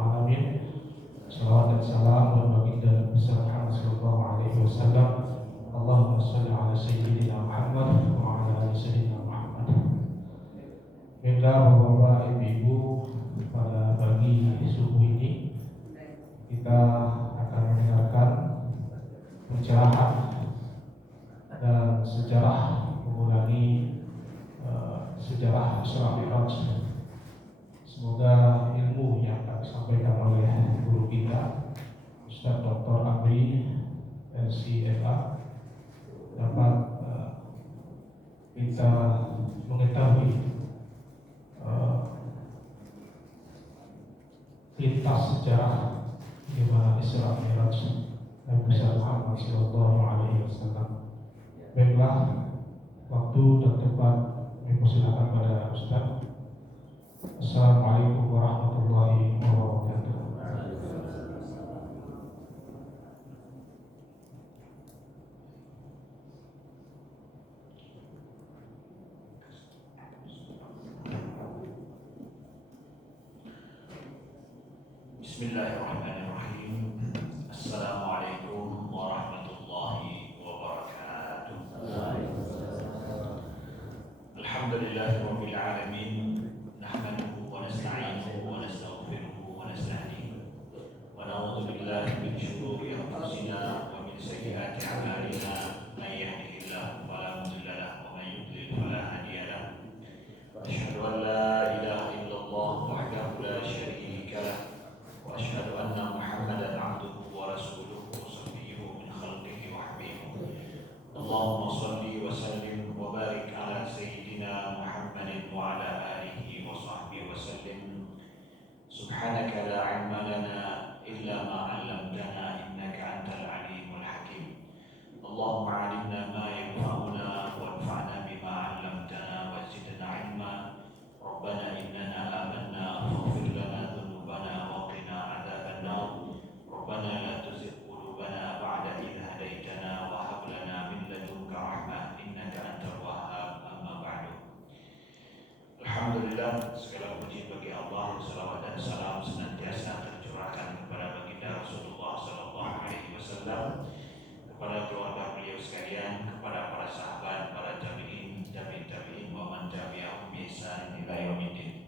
alamin. Salawat dan salam buat baginda Nabi Muhammad sallallahu alaihi wasallam. Allahumma shalli ala sayyidina Muhammad wa ala ali sayyidina Muhammad. Baiklah Bapak Ibu, pada pagi subuh ini kita akan mendengarkan pencerahan dan sejarah mengulangi sejarah Isra Mi'raj. Semoga ilmu yang akan disampaikan oleh guru kita Ustaz Dr. Amri LCFA dapat kita mengetahui lintas sejarah bagaimana Isra Mi'raj Nabi Muhammad sallallahu alaihi wasallam. Baiklah, waktu dan tempat dipersilakan pada Ustaz. Assalamualaikum warahmatullahi wabarakatuh. Bismillahirrahmanirrahim. Assalamualaikum warahmatullahi wabarakatuh. Alhamdulillahirabbil alamin. Nahmaduhu wa nasta'inuhu wa nastaghfiruhu wa nastahdihi. Wa na'udzu billahi min shururi anfusina wa min sayyiati a'malina. May yahdihillahu fala mudilla lahu wa may yudlil fala hadiya lahu. Asyhadu an la ilaha illallah wahdahu la syarika lahu. وأشهد أن محمدا عبده ورسوله وصفيه من خلقه وحبيبه. اللهم صل وسلم وبارك على سيدنا محمد وعلى آله وصحبه وسلم. سبحانك لا علم لنا إلا ما علمتنا إنك أنت العليم الحكيم. اللهم علمنا ما ينفعنا وانفعنا بما علمتنا وزدنا علما. ربنا إننا آمنا فاغفر لنا ذنوبنا وقنا عذاب النار. ربنا لا تزغ قلوبنا بعد إذ هديتنا وهب لنا من لدنك رحمة إنك أنت الوهاب. أما بعد. Alhamdulillah, segala puji bagi Allah, salawat dan salam senantiasa tercurahkan kepada baginda Rasulullah sallallahu alaihi wasallam, kepada keluarga beliau sekalian, kepada para sahabat, para tabi'in, tabi'in wa man tabi'ahum bi ihsan ila yaumiddin.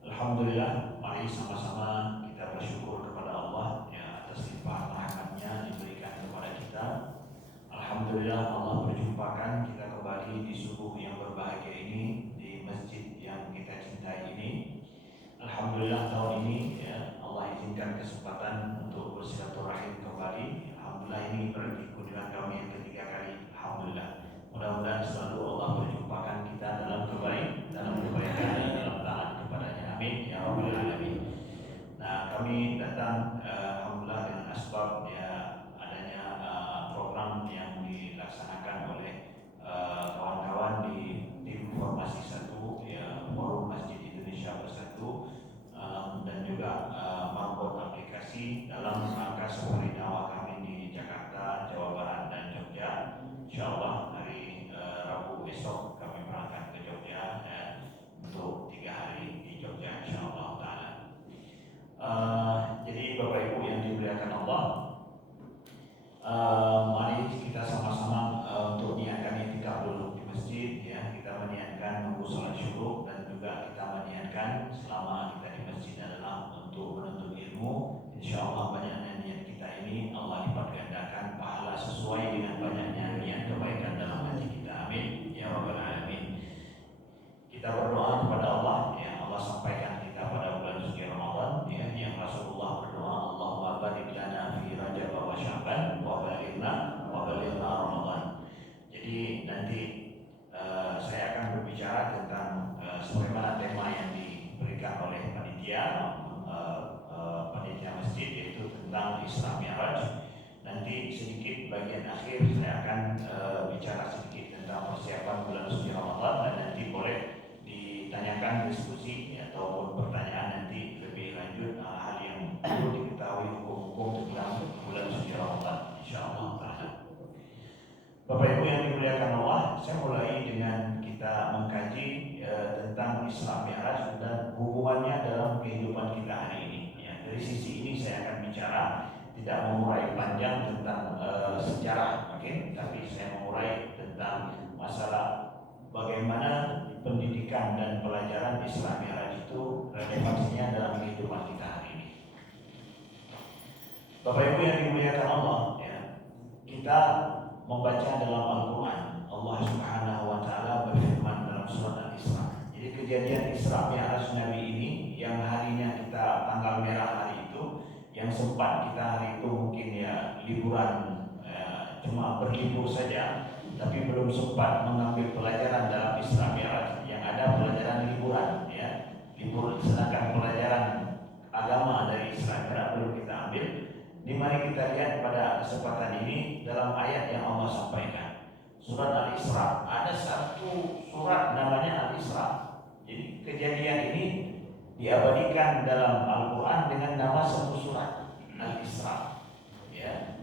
Alhamdulillah, mari sama-sama kita bersyukur kepada Allah ya atas limpahan rahmat-Nya diberikan kepada kita. Alhamdulillah, Allah berjumpakan kita kembali di subuh yang berbahagia ini di masjid yang kita cintai ini. Alhamdulillah, tahun ini ya Allah izinkan kesempatan untuk bersilaturahim kembali. Alhamdulillah, ini berarti kunjungan kami yang ketiga kali. Alhamdulillah. Mudah-mudahan selalu Allah berjumpakan kita dalam kebaikan, dalam taat kepadanya. Amin ya rabbal alamin. Nah, kami datang alhamdulillah dengan asbab ya adanya program yang dilaksanakan oleh kawan-kawan di tim Formasi 1 ya Forum Masjid Indonesia Bersatu dan juga marbot aplikasi dalam rangka safari dakwah kami di Jakarta, Jawa Barat dan Jogja. Insyaallah hari Rabu besok kami berangkat ke Jogja untuk 3 hari di Jogja insyaallah taala. Jadi Bapak Ibu yang dimuliakan Allah, mari kita sama-sama untuk niatkan i'tikaf dulu di masjid ya. Kita meniatkan nunggu salat syuruk dan juga kita meniatkan selama kita di masjid adalah untuk menuntut ilmu. Insyaallah banyaknya niat kita ini Allah lipat gandakan pahala sesuai dengan banyaknya niat kebaikan dalam hati kita. Amin ya rabbal alamin. Kita berdoa kepada Allah ya, Allah sampaikan kita pada bulan suci Ramadan ya, yang Rasulullah berdoa, Allahumma barik lana fi Rajab wa Sya'ban wa balighna Ramadan. Jadi nanti saya akan berbicara tentang sebagaimana tema yang diberikan oleh panitia masjid, yaitu tentang Isra Mi'raj. Nanti sedikit bagian akhir saya akan bicara sedikit tentang persiapan bulan suci Ramadan, dan nanti boleh ditanyakan diskusi ataupun pertanyaan nanti lebih lanjut hal yang perlu diketahui hukum-hukum tentang bulan suci Ramadan insyaallah taala. Bapak Ibu yang dimuliakan Allah, saya mulai dengan kita mengkaji tentang Isra Mi'raj dan hubungannya dalam kehidupan kita Bapak Ibu yang dimuliakan Allah, ya, kita membaca dalam Al-Quran, Allah Subhanahu Wa Taala berfirman dalam surat Al-Isra. Jadi kejadian Isra Mi'raj Nabi ini, yang harinya kita tanggal merah hari itu, yang sempat kita hari itu mungkin ya liburan, cuma berlibur saja, tapi belum sempat mengambil pelajaran dalam Isra Mi'raj. Yang ada pelajaran liburan, ya, libur, sedangkan pelajaran agama dari Isra Mi'raj belum kita ambil. Mari kita lihat pada kesempatan ini dalam ayat yang Allah sampaikan. Surat Al-Isra. Ada satu surat namanya Al-Isra. Jadi kejadian ini diabadikan dalam Al-Quran dengan nama satu surat, Al-Isra. Ya.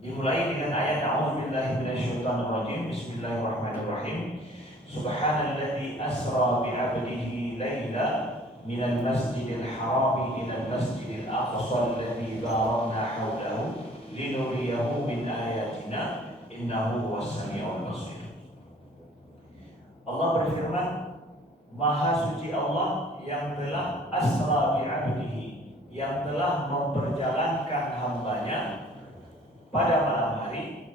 Dimulai dengan ayat A'udzubillahi minasyaitonirrajim. Bismillahirrahmanirrahim. Subhanalladzi asra bi'abdihi laila minal masjidil harami ilal masjidil aqsa alladzi barakna hawlahu linuriyahu min ayatina innahu huwas samiul basir. Allah berfirman, Maha suci Allah yang telah asra bi'abdihi, yang telah memperjalankan hambanya pada malam hari,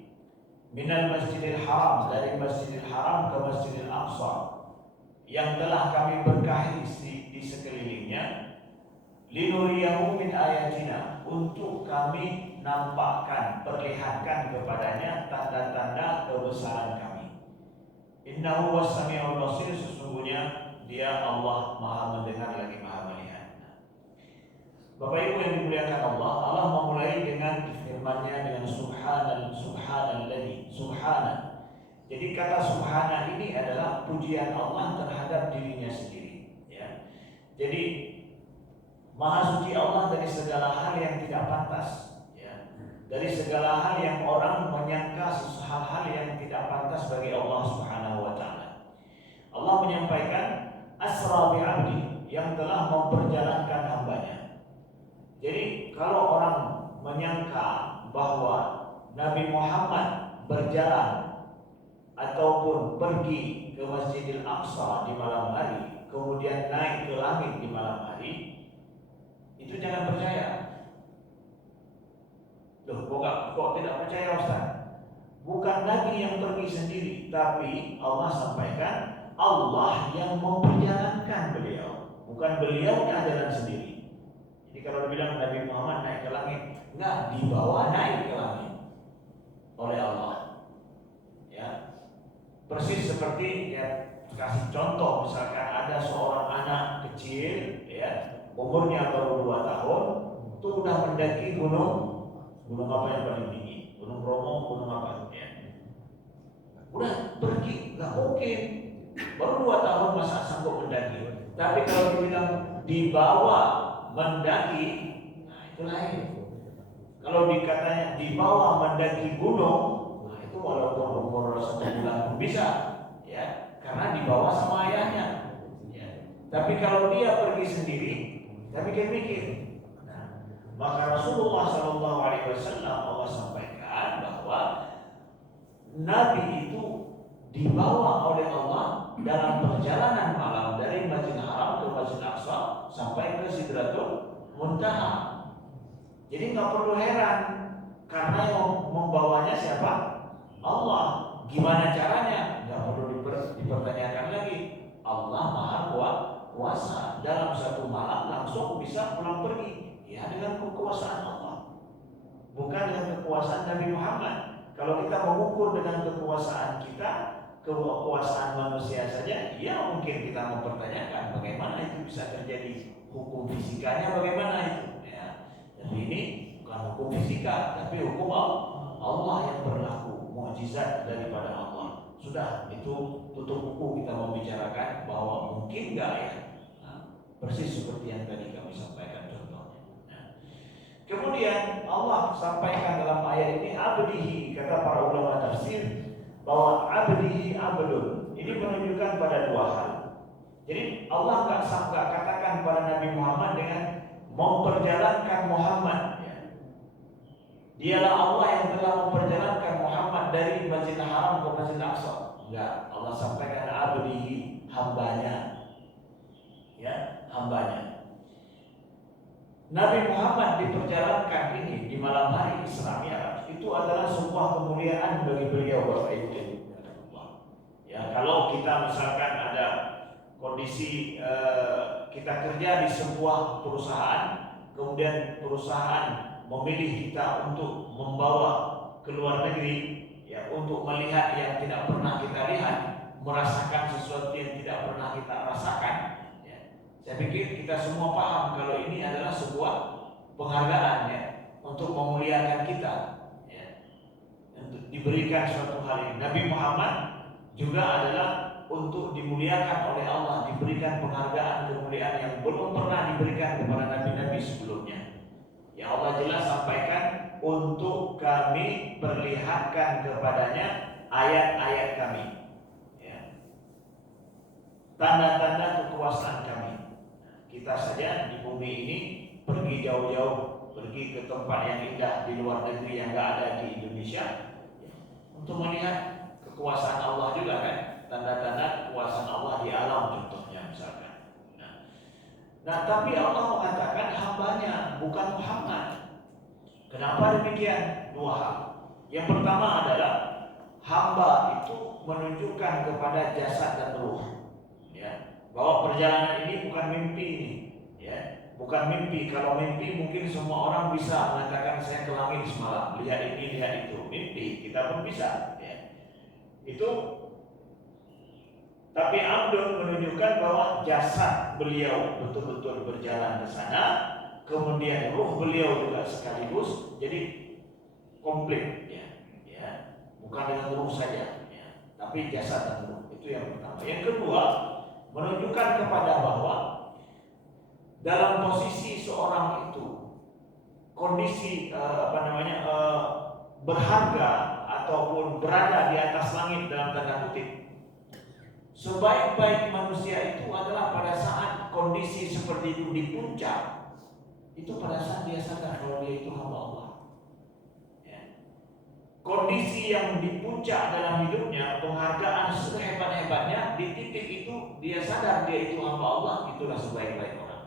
minal masjidil haram, dari masjidil haram ke masjidil aqsa, yang telah kami berkahi di sekelilingnya, linuriyahu min ayatina, untuk kami nampakkan, perlihatkan kepadanya tanda-tanda kebesaran kami. Innahu was-sami'ul basir, sesungguhnya Dia Allah Maha mendengar lagi Maha melihat. Bapak Ibu yang dimuliakan Allah, Allah memulai dengan firman-Nya dengan subhanalladzi, subhana. Jadi kata subhana ini adalah pujian Allah terhadap dirinya sendiri, ya. Jadi Maha suci Allah dari segala hal yang tidak pantas, ya. Dari segala hal yang orang menyangka hal-hal yang tidak pantas bagi Allah Subhanahu wa taala. Allah menyampaikan asra bi'abdi, yang telah memperjalankan hambanya. Jadi kalau orang menyangka bahwa Nabi Muhammad berjalan ataupun pergi ke Masjidil Aqsa di malam hari, kemudian naik ke langit di malam hari, itu jangan percaya. Loh, kok tidak percaya Ustaz? Bukan Nabi yang pergi sendiri, tapi Allah sampaikan Allah yang memperjalankan beliau, bukan beliau yang jalan sendiri. Jadi kalau dibilang Nabi Muhammad naik ke langit, enggak, dibawa naik ke langit oleh Allah. Ya. Persis seperti, ya, kasih contoh, misalkan ada seorang anak kecil, ya, umurnya baru 2 tahun, itu udah mendaki gunung apa yang paling tinggi, Gunung Bromo, gunung apa, ya. Udah pergi, nggak mungkin, baru 2 tahun masa sanggup mendaki. Tapi kalau dibilang dibawa mendaki, nah itu lain. Kalau dikatanya dibawa mendaki gunung, nah itu walaupun umur 1 bulan pun bisa, ya, karena dibawa sama ayahnya, ya. Tapi kalau dia pergi sendiri, tapi mikir. Nah, maka Rasulullah SAW Allah sampaikan bahwa Nabi itu dibawa oleh Allah dalam perjalanan malam dari Masjidil Haram ke Masjidil Aqsa sampai ke Sidratul Muntaha. Jadi nggak perlu heran, karena yang membawanya siapa? Allah. Gimana caranya? Nggak perlu dipertanyakan lagi. Allah Maha Kuasa, dalam 1 malam langsung bisa pulang pergi. Ya, dengan kekuasaan Allah, bukan dengan kekuasaan Nabi Muhammad. Kalau kita mengukur dengan kekuasaan kita, kekuasaan manusia saja, ya mungkin kita mempertanyakan bagaimana itu bisa terjadi, hukum fisikanya bagaimana itu, ya. Jadi ini bukan hukum fisika, tapi hukum Allah yang berlaku, mukjizat daripada Allah. Sudah, itu tutup buku kita membicarakan bahwa mungkin enggak, ya. Nah, persis seperti yang tadi kami sampaikan contohnya. Nah, kemudian Allah sampaikan dalam ayat ini abdihi, kata para ulama tafsir bahwa abdihi abdun ini menunjukkan pada 2 hal. Jadi Allah nggak katakan pada Nabi Muhammad dengan memperjalankan Muhammad, ya. Dialah Allah yang telah memperjalankan Muhammad dari Masjidil Haram ke Masjidil Aqsa. Enggak, Allah sampaikan abdihi, hambanya, ya, hambanya. Nabi Muhammad diperjalankan ini di malam hari Isra Mi'raj itu adalah sebuah kemuliaan bagi beliau Bapak Ibu. Ya, kalau kita misalkan ada kondisi kita kerja di sebuah perusahaan, kemudian perusahaan memilih kita untuk membawa ke luar negeri, ya, untuk melihat yang tidak pernah kita lihat, merasakan sesuatu yang tidak pernah kita rasakan. Saya pikir kita semua paham kalau ini adalah sebuah penghargaan, ya, untuk memuliakan kita, ya, untuk diberikan suatu hal ini. Nabi Muhammad juga adalah untuk dimuliakan oleh Allah, diberikan penghargaan kemuliaan yang belum pernah diberikan kepada nabi-nabi sebelumnya. Ya, Allah jelas sampaikan untuk kami perlihatkan kepadanya ayat-ayat kami, ya, tanda-tanda kekuasaan kami. Kita saja di bumi ini pergi jauh-jauh, pergi ke tempat yang indah di luar negeri yang nggak ada di Indonesia, untuk melihat kekuasaan Allah juga, kan? Tanda-tanda kekuasaan Allah di alam contohnya misalkan. Nah, tapi Allah mengatakan hambanya, bukan Muhammad. Kenapa demikian? Dua hal. Yang pertama adalah hamba itu menunjukkan kepada jasad dan ruh, ya, bahwa perjalanan ini bukan mimpi ini, ya, bukan mimpi. Kalau mimpi mungkin semua orang bisa mengatakan saya ke langit semalam, lihat ini, lihat itu, mimpi. Kita pun bisa, ya. Itu. Tapi Abdul menunjukkan bahwa jasad beliau betul-betul berjalan ke sana, kemudian ruh beliau juga sekaligus, jadi komplit, ya, ya. Bukan dengan ruh saja, ya, tapi jasad dan ruh. Itu yang pertama. Yang kedua, menunjukkan kepada bahwa dalam posisi seorang itu, kondisi berharga ataupun berada di atas langit dalam tanda kutip, sebaik-baik manusia itu adalah pada saat kondisi seperti itu di puncak. Itu pada saat dia sadar kalau dia itu hamba Allah, ya. Kondisi yang di puncak dalam hidupnya, penghargaan sehebat-hebatnya, di titik itu dia sadar dia itu hamba Allah, itulah sebaik-baik orang.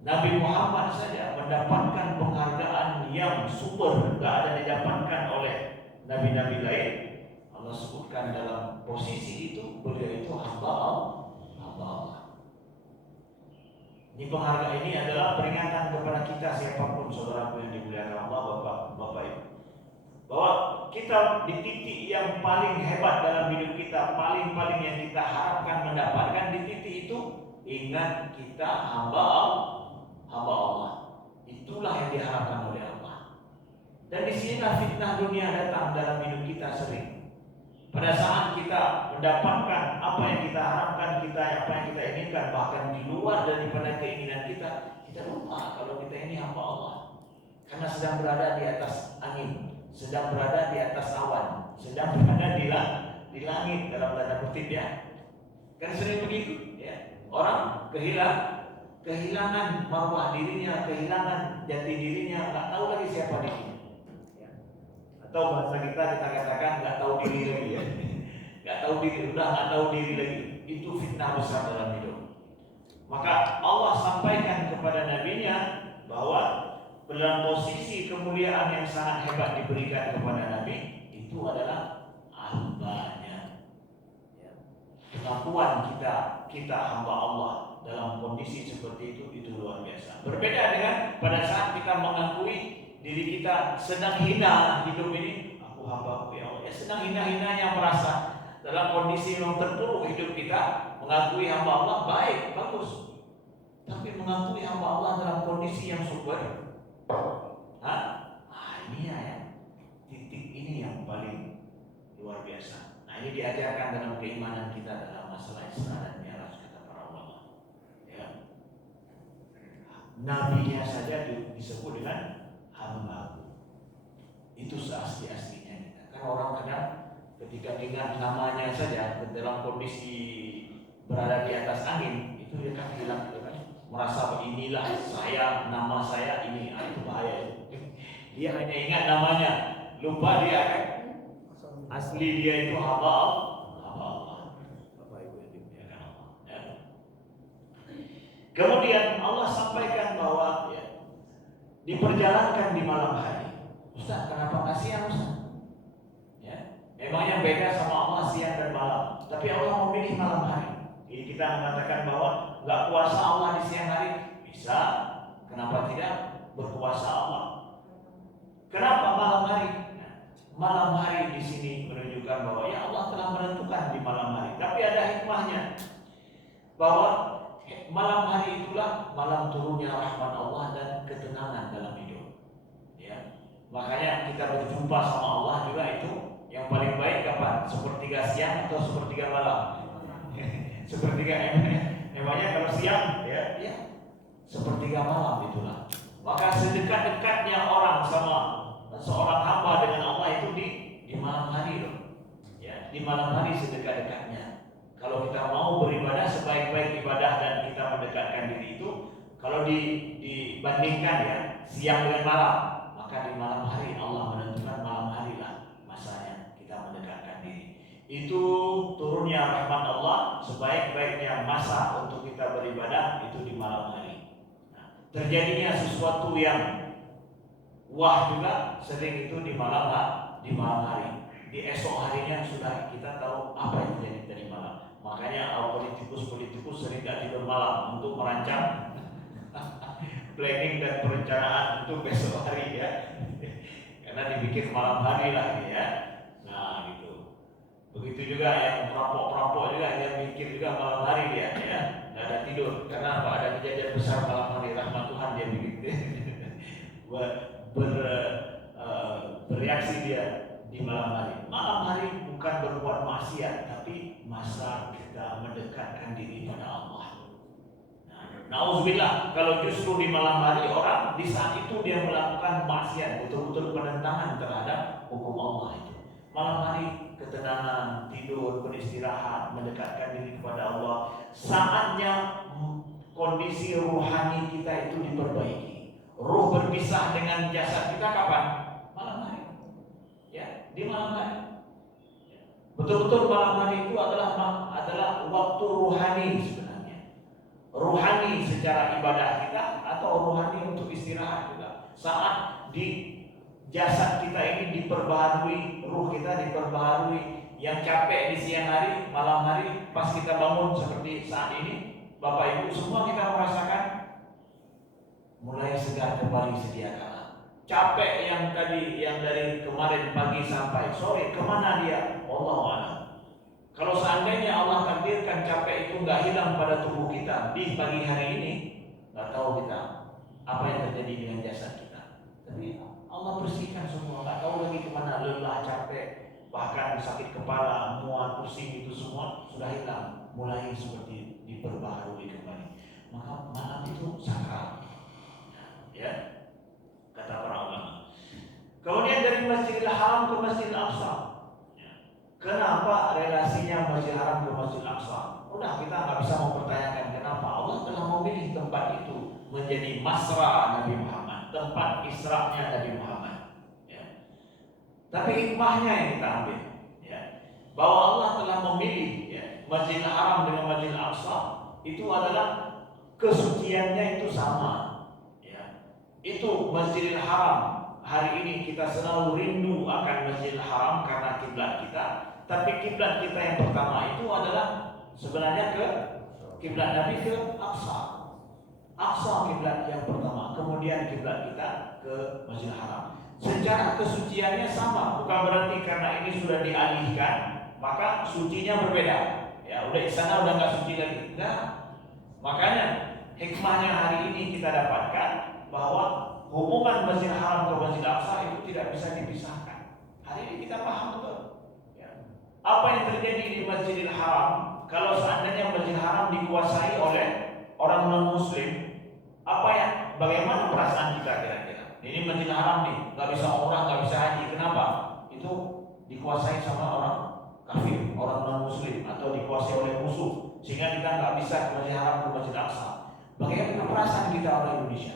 Nabi Muhammad saja mendapatkan penghargaan yang super, tidak ada didapatkan oleh nabi-nabi lain. Allah sebutkan dalam posisi itu beliau itu hamba Allah. Ini penghargaan ini adalah peringatan kepada kita siapapun saudaraku yang dimuliakan Allah, Bapak Ibu, bahwa kita di titik yang paling hebat dalam hidup kita, paling yang kita harapkan mendapatkan, di titik itu ingat kita hamba Allah. Itulah yang diharapkan oleh Allah. Dan di sinilah fitnah dunia datang dalam hidup kita sering. Pada saat kita mendapatkan apa yang kita harapkan, apa yang kita inginkan, bahkan di luar daripada keinginan kita lupa kalau kita ini hamba Allah. Karena sedang berada di atas angin, sedang berada di atas awan, sedang berada di langit dalam tanda kutip, ya. Kan sering begitu, ya. Orang kehilangan marwah dirinya, kehilangan jati dirinya, nggak tahu lagi siapa dirinya. Atau bahasa kita katakan nggak tahu diri lagi, ya. Nggak tahu diri, udah nggak tahu diri lagi. Itu fitnah besar dalam hidup. Maka Allah sampaikan kepada nabinya bahwa dalam posisi kemuliaan yang sangat hebat diberikan kepada Nabi itu adalah hambanya, ya. Pengakuan kita hamba Allah dalam kondisi seperti itu luar biasa. Berbeda dengan pada saat kita mengakui diri kita sedang hina hidup ini, aku hambamu ya Allah, ya, sedang hina-hinanya merasa dalam kondisi yang terpuruk hidup kita, mengakui hamba Allah baik, bagus. Tapi mengakui hamba Allah dalam kondisi yang super, ini ya, titik ini yang paling luar biasa. Nah, ini diajarkan dalam keimanan kita dalam masalah Isra dan Mi'raj, kata para ulama, ya. Nabinya saja disebut dengan hamba. Itu seasli-aslinya kita. Kan orang kadang ketika ingat namanya saja dalam kondisi berada di atas angin, itu dia kan hilang, gitu kan. Merasa inilah saya, nama saya ini, itu bahaya itu. Dia hanya ingat namanya, lupa dia kan asli dia itu hamba Allah. Bapak Ibu yang dimuliakan Allah, ya. Kemudian Allah sampaikan bahwa ya, diperjalankan di malam hari. Ustaz, kenapa nggak siang Ustaz? Ya, memangnya beda sama Allah siang dan malam. Tapi Allah memilih malam hari. Jadi kita mengatakan bahwa nggak kuasa Allah di siang hari, bisa. Kenapa tidak berkuasa Allah? Kenapa malam hari? Nah, malam hari di sini menunjukkan bahwa ya Allah telah menentukan di malam hari. Tapi ada hikmahnya bahwa malam hari itulah malam turunnya rahmat Allah dan ketenangan dalam hidup. Ya, makanya kita berjumpa sama Allah juga itu yang paling baik kapan? Sepertiga siang atau sepertiga malam? Sepertiga emangnya kalau siang ya sepertiga malam itulah. Maka sedekat-dekatnya orang sama seorang hamba dengan Allah itu di malam hari loh. Ya, di malam hari sedekat-dekatnya. Kalau kita mau beribadah sebaik-baik ibadah dan kita mendekatkan diri itu, kalau dibandingkan ya siang dengan malam, maka di malam hari Allah menentukan malam hari lah masanya kita mendekatkan diri. Itu turunnya rahmat Allah, sebaik-baiknya masa untuk kita beribadah itu di malam hari. Nah, terjadinya sesuatu yang wah juga sering itu di malam hari. Di esok harinya sudah kita tahu apa yang terjadi tadi malam. Makanya politikus sering gak tidur malam untuk merancang planning dan perencanaan untuk besok hari ya. Karena dibikin malam hari lah ya. Nah gitu. Begitu juga yang perampok juga yang mikir juga malam hari dia ya. Gak ada tidur karena apa? Ada kejadian besar malam hari, rahmat Tuhan dia begitu. Bereaksi dia di malam hari. Malam hari bukan berbuat maksiat, tapi masa kita mendekatkan diri pada Allah. Nauzubillah, kalau justru di malam hari orang di saat itu dia melakukan maksiat, betul-betul penentangan terhadap hukum Allah itu. Malam hari ketenangan, tidur, beristirahat, mendekatkan diri kepada Allah. Saatnya kondisi rohani kita itu diperbaiki. Ruh berpisah dengan jasad kita kapan? Malam hari. Ya, di malam hari. Betul-betul malam hari itu adalah waktu rohani sebenarnya. Rohani secara ibadah kita atau rohani untuk istirahat juga. Saat di jasad kita ini diperbaharui, ruh kita diperbaharui. Yang capek di siang hari, malam hari, pas kita bangun seperti saat ini, Bapak Ibu semua kita merasakan mulai segar kembali sedia kala. Capek yang dari kemarin pagi sampai sore, kemana dia? Wallahu a'lam. Kalau seandainya Allah takdirkan capek itu nggak hilang pada tubuh kita di pagi hari ini, nggak tahu kita apa yang terjadi dengan jasad kita. Tapi Allah bersihkan semua, nggak tahu lagi kemana, lelah, capek, bahkan sakit kepala, mual, pusing itu semua sudah hilang, mulai seperti diperbaharui kembali. Maka malam itu sakral. Ya, kata para ulama. Kemudian dari Masjidil Haram ke Masjidil Aqsa. Kenapa relasinya Masjidil Haram ke Masjidil Aqsa? Udah kita nggak bisa mempertanyakan kenapa Allah telah memilih tempat itu menjadi masra Nabi Muhammad, tempat Isra'nya Nabi Muhammad. Ya. Tapi hikmahnya yang kita ambil, ya, bahwa Allah telah memilih ya, Masjidil Haram dengan Masjidil Aqsa itu adalah kesuciannya itu sama. Itu Masjidil Haram. Hari ini kita selalu rindu akan Masjidil Haram karena kiblat kita. Tapi kiblat kita yang pertama itu adalah sebenarnya ke kiblat Nabi ke Aqsa. Aqsa kiblat yang pertama. Kemudian kiblat kita ke Masjidil Haram. Secara kesuciannya sama. Bukan berarti karena ini sudah dialihkan maka sucinya berbeda. Ya, udah di sana udah nggak suci lagi. Enggak. Makanya hikmahnya hari ini kita dapatkan bahwa hubungan Masjidil Haram ke Masjidil Aqsa itu tidak bisa dipisahkan. Hari ini kita paham betul. Ya. Apa yang terjadi di Masjidil Haram? Kalau seandainya Masjidil Haram dikuasai oleh orang non-Muslim, bagaimana perasaan kita kira-kira? Ini Masjidil Haram nih, nggak bisa umrah, nggak bisa haji. Kenapa? Itu dikuasai sama orang kafir, orang non-Muslim, atau dikuasai oleh musuh, sehingga kita nggak bisa ke Masjidil Haram ke Masjidil Aqsa. Bagaimana perasaan kita orang Indonesia?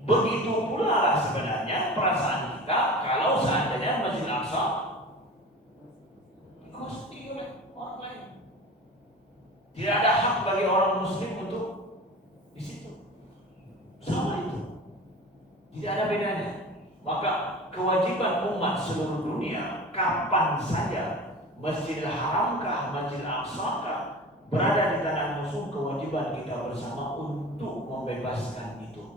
Begitu pula sebenarnya perasaan kita kalau seandainya Masjidil Aqsa dikuasai oleh orang lain. Tidak ada hak bagi orang Muslim untuk di situ. Sama itu, tidak ada bedanya. Maka kewajiban umat seluruh dunia kapan saja Masjidil Haramkah, Masjidil Aqsakah berada di tangan musuh, kewajiban kita bersama untuk membebaskan itu.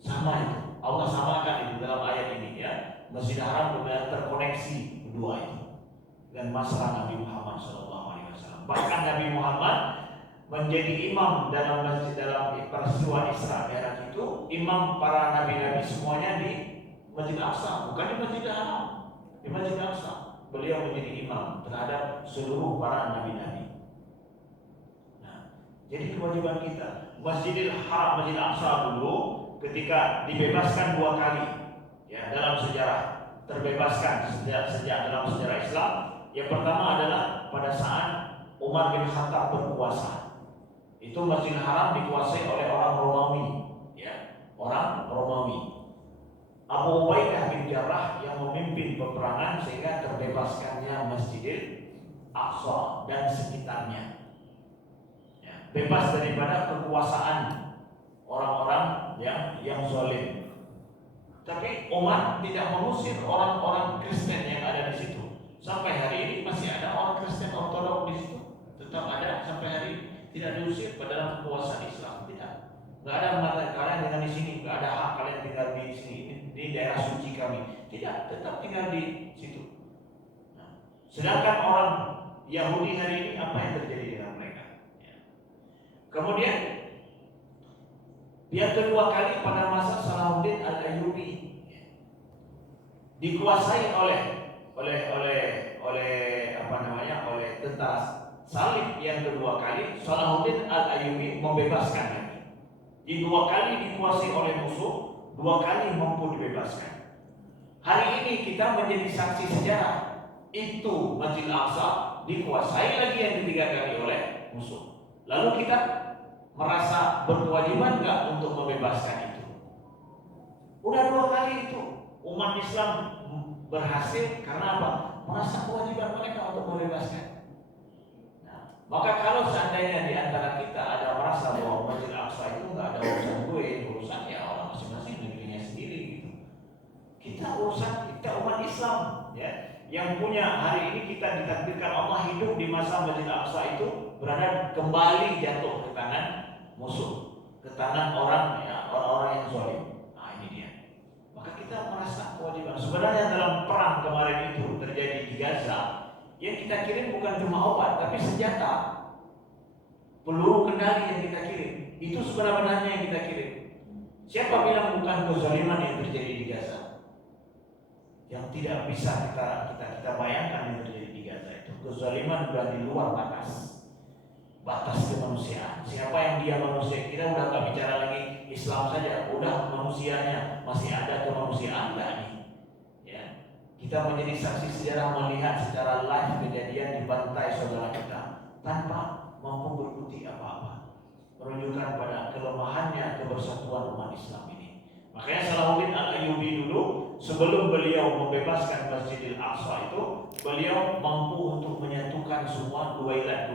Sama itu, Allah samakan itu dalam ayat ini ya. Masjidil Haram benar terkoneksi kedua itu dan masalah Nabi Muhammad SAW. Bahkan Nabi Muhammad menjadi imam dalam masjid, dalam peristiwa Isra Mi'raj itu, imam para nabi-nabi semuanya di Masjid Aqsa, bukan di Masjidil Haram, di Masjid Aqsa. Beliau menjadi imam terhadap seluruh para nabi-nabi. Nah, jadi kewajiban kita, Masjidil Haram, Masjid Aqsa dulu ketika dibebaskan 2 kali ya dalam sejarah, terbebaskan sejak dalam sejarah Islam. Yang pertama adalah pada saat Umar bin Khattab berkuasa. Itu Masjidil Haram dikuasai oleh orang Romawi, ya, orang Romawi. Abu Ubaidah bin Jarrah yang memimpin peperangan sehingga terbebaskannya Masjidil Aqsa dan sekitarnya. Ya, bebas daripada kekuasaan orang-orang yang zalim. Tapi Umar tidak mengusir orang-orang Kristen yang ada di situ. Sampai hari ini masih ada orang Kristen Ortodoks di situ, tetap ada sampai hari ini. Tidak diusir pada dalam kekuasaan Islam, tidak. Nggak ada mengatakan kalian tinggal di sini, nggak ada hak kalian tinggal di sini, di daerah suci kami. Tidak, tetap tinggal di situ. Nah, sedangkan orang Yahudi hari ini apa yang terjadi dengan mereka? Ya. Kemudian yang kedua kali pada masa Salahuddin Al-Ayyubi dikuasai oleh tentara salib yang kedua kali. Salahuddin Al-Ayyubi membebaskan lagi. Di 2 kali dikuasai oleh musuh, 2 kali mampu dibebaskan. Hari ini kita menjadi saksi sejarah. Itu Masjidil Aqsa dikuasai lagi yang ketiga kali oleh musuh. Lalu kita merasa berkewajiban nggak untuk membebaskan itu? Udah 2 kali itu umat Islam berhasil karena apa? Merasa kewajiban mereka untuk membebaskan. Maka kalau seandainya di antara kita ada merasa bahwa Masjid Aqsa itu nggak ada urusan gue, urusan ya orang masing-masing negerinya sendiri gitu. Kita umat Islam ya, yang punya hari ini kita ditakdirkan Allah hidup di masa Masjid Aqsa itu berada kembali jatuh ke tangan musuh, ke tangan orang yang zalim. Nah ini dia. Maka kita merasa kewajiban. Sebenarnya dalam perang kemarin itu terjadi di Gaza, yang kita kirim bukan cuma obat, tapi senjata, peluru kendali yang kita kirim. Itu sebenarnya yang kita kirim. Siapa bilang bukan kezaliman yang terjadi di Gaza? Yang tidak bisa kita bayangkan yang terjadi di Gaza itu. Kezaliman sudah di luar batas kemanusiaan. Siapa yang dia manusia? Kita udah nggak bicara lagi Islam saja, udah manusianya masih ada kemanusiaan nggak nih? Kita menjadi saksi sejarah melihat secara live kejadian dibantai saudara kita tanpa mampu berkutik apa-apa, menunjukkan pada kelemahannya kebersatuan umat Islam ini. Makanya Salahuddin Al-Ayyubi dulu sebelum beliau membebaskan Masjidil Aqsa itu, beliau mampu untuk menyatukan semua duailan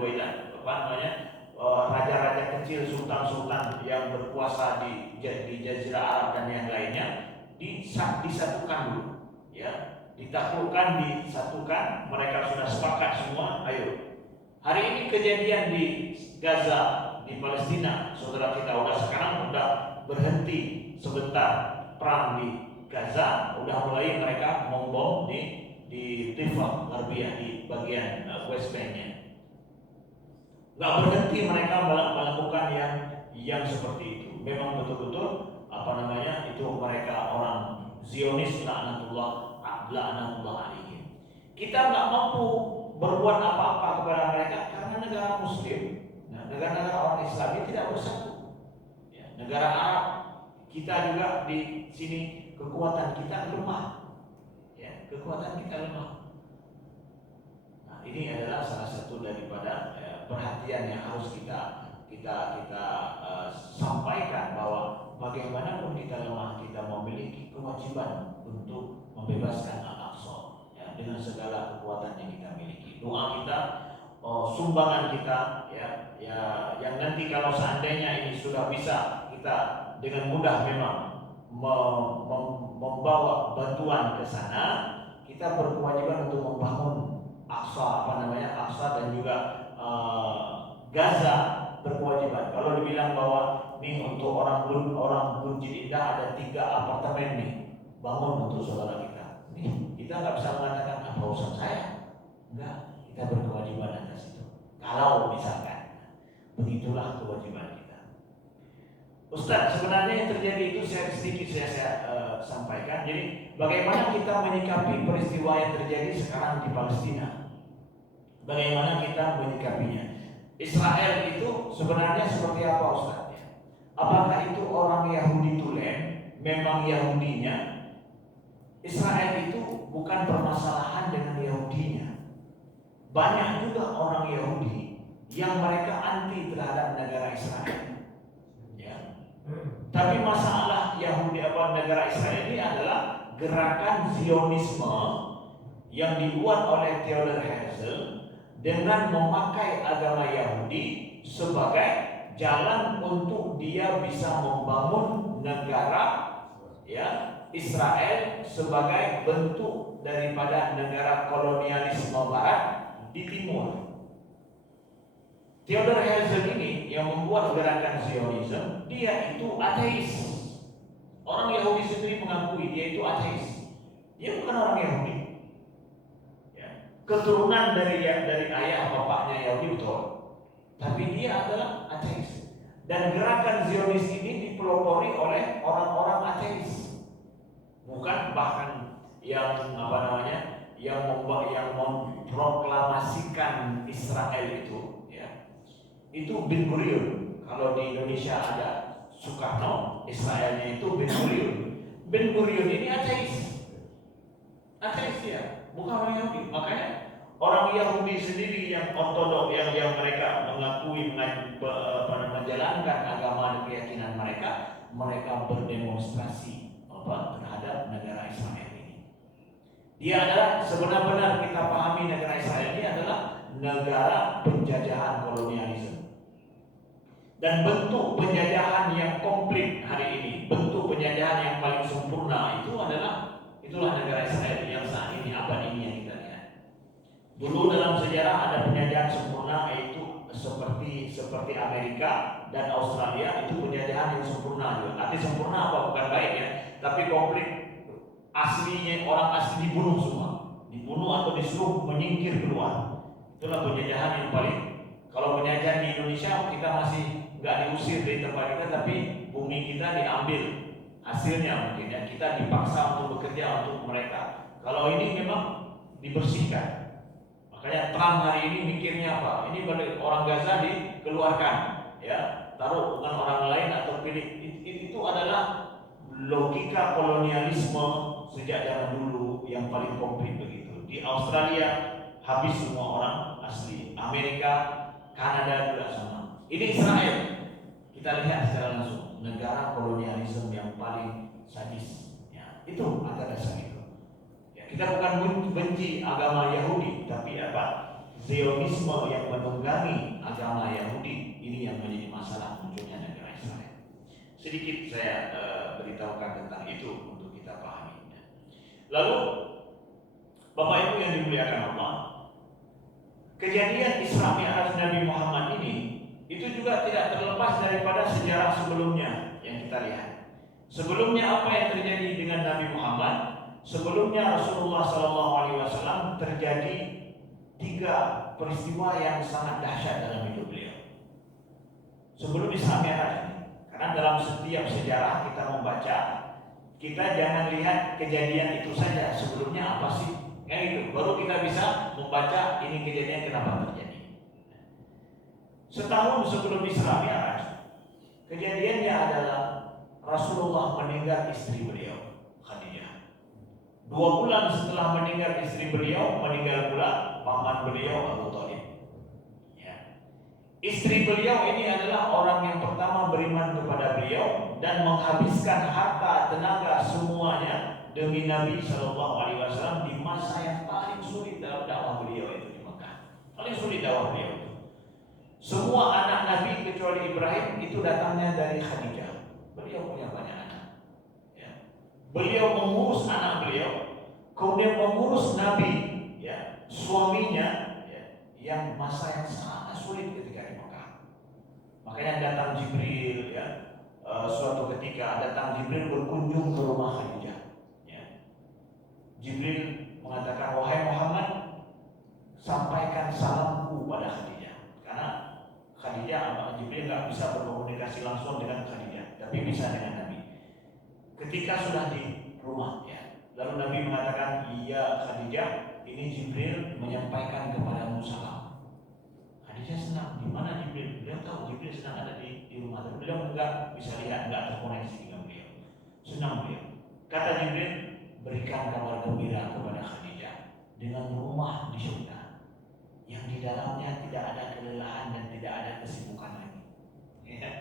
raja-raja kecil, sultan-sultan yang berkuasa di Jazirah Arab dan yang lainnya disatukan dulu, ya. Ditaklukkan, disatukan, mereka sudah sepakat semua, ayo. Hari ini kejadian di Gaza, di Palestina, saudara kita sekarang udah berhenti sebentar perang di Gaza, udah mulai mereka membom di Tifah, Garbiyah, di bagian West Bank-nya. Nggak berhenti mereka melakukan yang seperti itu. Memang betul-betul itu mereka orang Zionis laknatullah alaihim. Kita nggak mampu berbuat apa-apa kepada mereka karena negara Muslim, negara-negara orang Islam ini tidak bersatu. Ya, negara Arab kita juga di sini kekuatan kita lemah. Ya, kekuatan kita lemah. Nah, ini adalah salah satu daripada perhatian yang harus kita sampaikan bahwa bagaimanapun kita lemah, kita memiliki kewajiban untuk membebaskan Al-Aqsa ya, dengan segala kekuatan yang kita miliki. Doa kita sumbangan kita, ya yang nanti kalau seandainya ini sudah bisa kita dengan mudah memang membawa bantuan ke sana, kita berkewajiban untuk membangun Aqsa dan juga Gaza berkewajiban. Kalau dibilang bahwa nih untuk orang Bunjil Indah ada 3 apartemen nih, bangun untuk saudara kita. Nih, kita nggak bisa mengatakan apa urusan saya. Enggak, kita berkewajiban atas itu. Kalau misalkan, begitulah kewajiban kita. Ustaz, sebenarnya yang terjadi itu sedikit saya sampaikan. Jadi, bagaimana kita menyikapi peristiwa yang terjadi sekarang di Palestina? Bagaimana kita menyikapinya? Israel itu sebenarnya seperti apa, Ustaz? Apakah itu orang Yahudi tulen? Memang Yahudinya? Israel itu bukan permasalahan dengan Yahudinya. Banyak juga orang Yahudi yang mereka anti terhadap negara Israel. Ya. Tapi masalah Yahudi negara Israel ini adalah gerakan Zionisme yang dibuat oleh Theodor Herzl dengan memakai agama Yahudi sebagai jalan untuk dia bisa membangun negara, ya, Israel sebagai bentuk daripada negara kolonialisme Barat di Timur. Theodor Herzl ini yang membuat gerakan Zionisme, dia itu ateis. Orang Yahudi sendiri mengakui dia itu ateis. Dia bukan orang Yahudi. Ya. Keturunan dari ayah bapaknya Yahudi betul, tapi dia adalah ateis. Dan gerakan Zionis ini dipelopori oleh orang-orang ateis. Bukan bahkan yang yang memproklamasikan Israel itu, ya. Itu Ben Gurion. Kalau di Indonesia ada Soekarno, Israelnya itu Ben Gurion. Ben Gurion ini ateis ya, bukan orang Yahudi. Makanya orang Yahudi sendiri yang ortodok, yang mereka mengakui menjalankan agama dan keyakinan mereka berdemonstrasi terhadap negara Israel ini. Dia adalah, sebenar-benar kita pahami negara Israel ini adalah negara penjajahan kolonialisme. Dan bentuk penjajahan yang komplit hari ini, bentuk penjajahan yang paling sempurna itulah negara Israel yang saat ini abad ini yang kita lihat. Dulu dalam sejarah ada penjajahan sempurna, yaitu seperti Amerika dan Australia, itu penjajahan yang sempurna juga. Arti sempurna apa? Bukan baik ya, tapi komplit. Aslinya orang asli dibunuh semua, atau disuruh menyingkir keluar. Itulah penjajahan yang paling. Kalau penjajahan di Indonesia, kita masih nggak diusir dari tempat kita, tapi bumi kita diambil hasilnya mungkin ya. Kita dipaksa untuk bekerja untuk mereka. Kalau ini memang dibersihkan. Makanya Trump hari ini mikirnya apa? Ini balik orang Gaza dikeluarkan, ya, taruh dengan orang lain atau pilih. Itu adalah logika kolonialisme sejak zaman dulu yang paling komplit begitu. Di Australia habis semua orang asli, Amerika, Kanada juga sama. Ini Israel, kita lihat secara langsung negara kolonialisme yang paling sadis. Ya, itu ada dasar itu. Ya, kita bukan benci agama Yahudi, tapi Zionisme yang menunggangi agama Yahudi ini yang menjadi masalah munculnya negara Israel. Sedikit saya beritahukan tentang itu untuk kita pahami. Lalu, Bapak Ibu yang dimuliakan Allah, kejadian Isra Mi'raj Nabi Muhammad ini itu juga tidak terlepas daripada sejarah sebelumnya yang kita lihat. Sebelumnya apa yang terjadi dengan Nabi Muhammad? Sebelumnya Rasulullah SAW terjadi 3 peristiwa yang sangat dahsyat dalam hidup beliau. Sebelum Isra Mi'raj ini, karena dalam setiap sejarah kita membaca, kita jangan lihat kejadian itu saja. Sebelumnya apa sih? Itu baru kita bisa membaca ini kejadian kenapa terjadi. Setahun sebelum Isra Mi'raj, kejadiannya adalah Rasulullah meninggal istri beliau, Khadijah. 2 bulan setelah meninggal istri beliau, meninggal pula paman beliau, Abu Thalib. Ya. Istri beliau ini adalah orang yang pertama beriman kepada beliau dan menghabiskan harta, tenaga semuanya demi Nabi SAW di masa yang paling sulit dalam dakwah beliau itu di Mekah. Paling sulit dakwah beliau. Semua anak Nabi kecuali Ibrahim itu datangnya dari Khadijah. Beliau punya banyak anak. Ya. Beliau mengurus anak beliau, kemudian mengurus Nabi, ya, suaminya, ya, yang masa yang sangat sulit ketika di Mekah. Makanya datang Jibril, ya, suatu ketika datang Jibril berkunjung ke rumah Khadijah. Ya. Jibril mengatakan, wahai Muhammad, sampaikan salamku pada Khadijah. Karena Khadijah, Jibril nggak bisa berkomunikasi langsung dengan Khadijah, tapi bisa dengan Nabi. Ketika sudah di rumah, ya, lalu Nabi mengatakan, iya Khadijah, ini Jibril menyampaikan kepadamu salam. Khadijah senang. Di mana Jibril? Beliau tahu Jibril sedang ada di rumah, tapi beliau nggak bisa lihat, nggak terkoneksi dengan beliau. Senang beliau. Kata Jibril, berikan kabar gembira kepada Khadijah dengan rumah di surga yang di dalamnya tidak ada kelelahan dan tidak ada kesibukan lagi. Ya.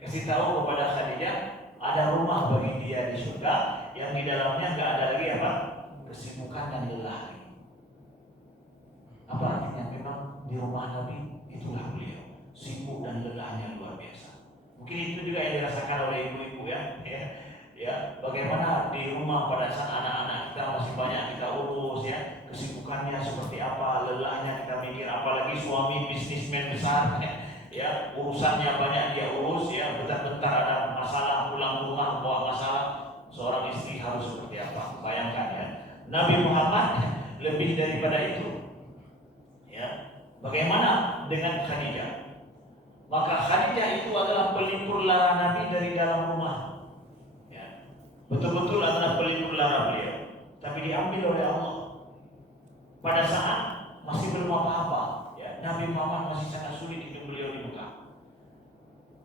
Kasih tahu kepada Khadijah ada rumah bagi dia di surga yang di dalamnya nggak ada lagi apa? Kesibukan dan lelah. Apa artinya? Memang di rumah Nabi itulah beliau, sibuk dan lelahnya luar biasa. Mungkin itu juga yang dirasakan oleh ibu-ibu, ya. Ya, bagaimana di rumah pada saat anak-anak kita masih banyak kita urus, ya, kesibukannya seperti apa, lelahnya kita mikir, apalagi suami bisnismen besar, ya, urusannya banyak dia urus, ya, bentar-bentar ada masalah pulang rumah bawa masalah, seorang istri harus seperti apa? Bayangkan, ya, Nabi Muhammad lebih daripada itu, ya. Bagaimana dengan Khadijah? Maka Khadijah itu adalah pelipur lara Nabi dari dalam rumah. Betul-betul adalah pelipur lara beliau, tapi diambil oleh Allah pada saat masih belum apa-apa, ya. Nabi Muhammad masih sangat sulit hidup beliau di Mekah.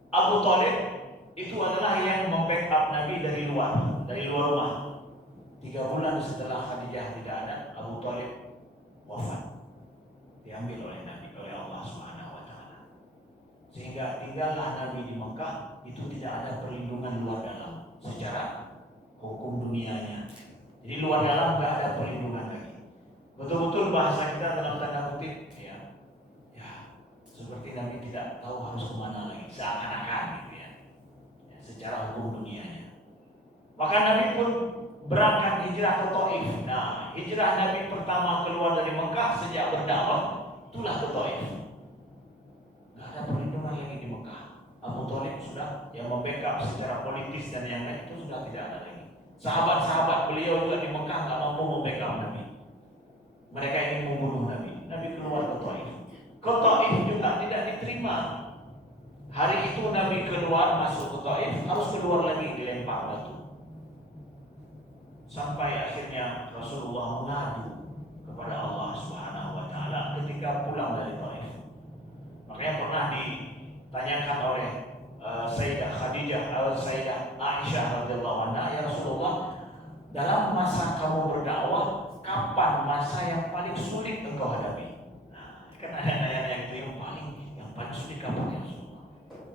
Abu Thalib itu adalah yang membackup Nabi dari luar rumah. 3 bulan setelah Khadijah tidak ada, Abu Thalib wafat, diambil oleh Nabi, oleh Allah Subhanahu wa Ta'ala. Sehingga tinggallah Nabi di Mekah itu tidak ada perlindungan luar dalam secara hukum dunianya. Jadi luar dalam nggak ada perlindungan lagi. Betul-betul bahasa kita dalam tanda kutip, ya, seperti Nabi tidak tahu harus kemana lagi, seakan-akan gitu, ya, secara hukum dunianya. Maka Nabi pun berangkat hijrah ke Taif. Nah, hijrah Nabi pertama keluar dari Mekah sejak berdakwah itulah ke Taif. Nggak ada perlindungan lagi di Mekah. Abu Thalib sudah yang membackup secara politis dan yang lain itu sudah tidak ada lagi. Sahabat-sahabat beliau juga di Mekah nggak mampu membackup Nabi. Mereka ingin membunuh Nabi. Nabi keluar ke Taif. Ke Taif juga tidak diterima. Hari itu Nabi keluar masuk ke Taif, harus keluar lagi dilempar batu. Sampai akhirnya Rasulullah mengadu kepada Allah Subhanahu wa Ta'ala ketika pulang dari Taif. Makanya pernah ditanyakan oleh Sayyidah Khadijah atau Sayyidah Aisyah radhiyallahu anha, ya Rasulullah, dalam masa kamu berdakwah, kapan masa yang paling sulit engkau hadapi? Nah, kan ada yang paling sulit kapan ya Rasulullah?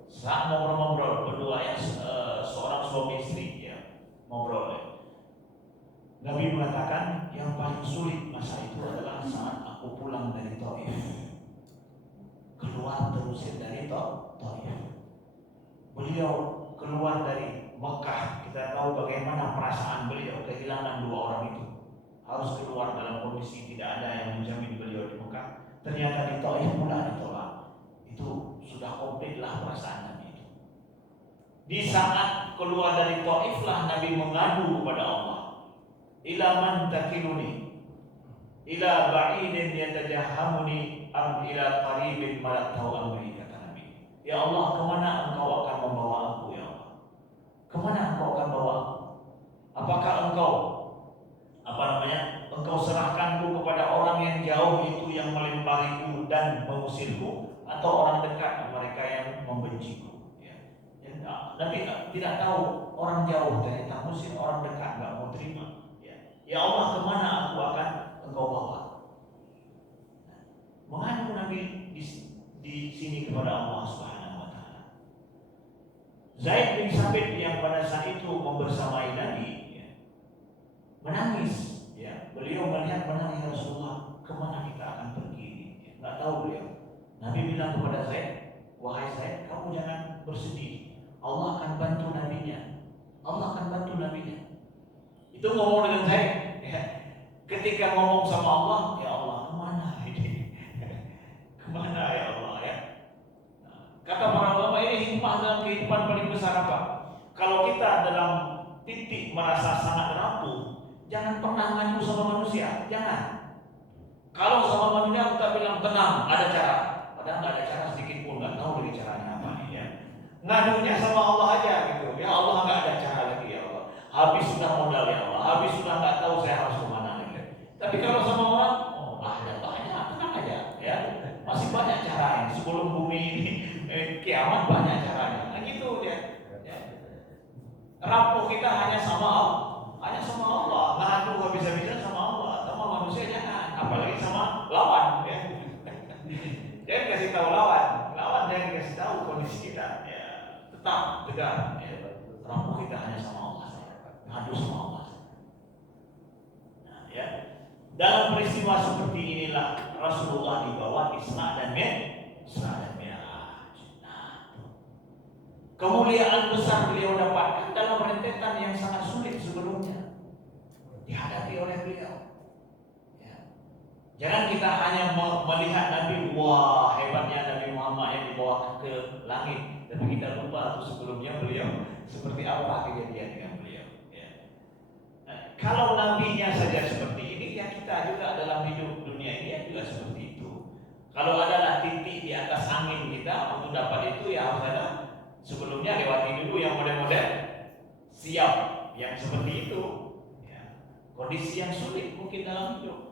Saat ngobrol-ngobrol berdua, ya, seorang suami istri, ya, ngobrol. Ya. Nabi mengatakan yang paling sulit masa itu adalah saat aku pulang dari Taif, keluar terusir dari Taif. Beliau keluar dari Mekah, kita tahu bagaimana perasaan beliau kehilangan 2 orang itu. Harus keluar dalam kondisi tidak ada yang menjamin beliau di Mekah. Ternyata di Taif pula ditolak. Itu sudah komplitlah perasaan Nabi itu. Di saat keluar dari Taif lah Nabi mengadu kepada Allah. Ila man takiluni, ila ba'idin yatajahamuni, am ila qaribin malaktahu amri. Ya Allah, kemana engkau akan membawa aku, ya Allah? Kemana engkau akan bawa aku? Apakah engkau engkau serahkanku kepada orang yang jauh itu yang melempariku dan mengusirku, atau orang dekat mereka yang membenciku? Ya. Nabi tidak tahu orang jauh ternyata musir, orang dekat nggak mau terima. Ya Allah, kemana aku akan engkau bawa? Mengadu Nabi di sini kepada Allah Subhanahu. Zaid bin Sabit yang pada saat itu membersamai Nabi, ya, menangis. Ya. Beliau melihat menangis Rasulullah, kemana kita akan pergi? Ya. Nggak tahu Nabi bilang kepada Zaid, wahai Zaid, kamu jangan bersedih. Allah akan bantu nabinya. Allah akan bantu nabinya. Itu ngomong dengan Zaid. Ya. Ketika ngomong sama Allah, ya Allah, kemana ini? Kemana ya Allah ya? Kata para ulama, ini hikmah dalam kehidupan paling besar apa? Kalau kita dalam titik merasa sangat rapuh, jangan pernah ngadu sama manusia, jangan. Kalau sama manusia kita bilang tenang, ada cara. Padahal nggak ada cara sedikit pun, nggak tahu lagi caranya apa nih ya. Ngadunya sama Allah aja gitu. Ya Allah, nggak ada cara lagi ya Allah. Habis sudah modal ya Allah. Habis sudah nggak tahu saya harus kemana lagi. Tapi kalau sama orang, oh ada banyak, tenang aja ya. Masih banyak caranya. Sebelum bumi ini kiamat banyak caranya. Nah gitu ya. Rapuh kita hanya sama Allah. Hanya sama Allah. Ngadu habis-habisan sama Allah. Sama manusia jangan. Apalagi sama lawan ya. Jangan kasih tahu lawan jangan kasih tahu kondisi kita. Ya, tetap tegar. Ya. Rapuh kita hanya sama Allah. Ngadu sama Allah. Nah, ya. Dalam peristiwa seperti inilah Rasulullah dibawa Isra dan Mi'raj. Nah, kemuliaan besar beliau dapatkan dalam rentetan yang sangat sulit sebelumnya dihadapi oleh beliau. Jangan kita hanya melihat Nabi, wah hebatnya Nabi Muhammad yang dibawa ke langit, tapi kita lupa tuh sebelumnya beliau seperti apa kejadian dengan beliau. Ya. Nah, kalau nabinya saja seperti ini, ya kita juga dalam hidup dunia ini ya juga seperti itu. Kalau adalah titik di atas angin kita untuk dapat itu, ya harus ada sebelumnya lewati dulu yang model-model siap yang seperti itu. Ya. Kondisi yang sulit mungkin dalam hidup.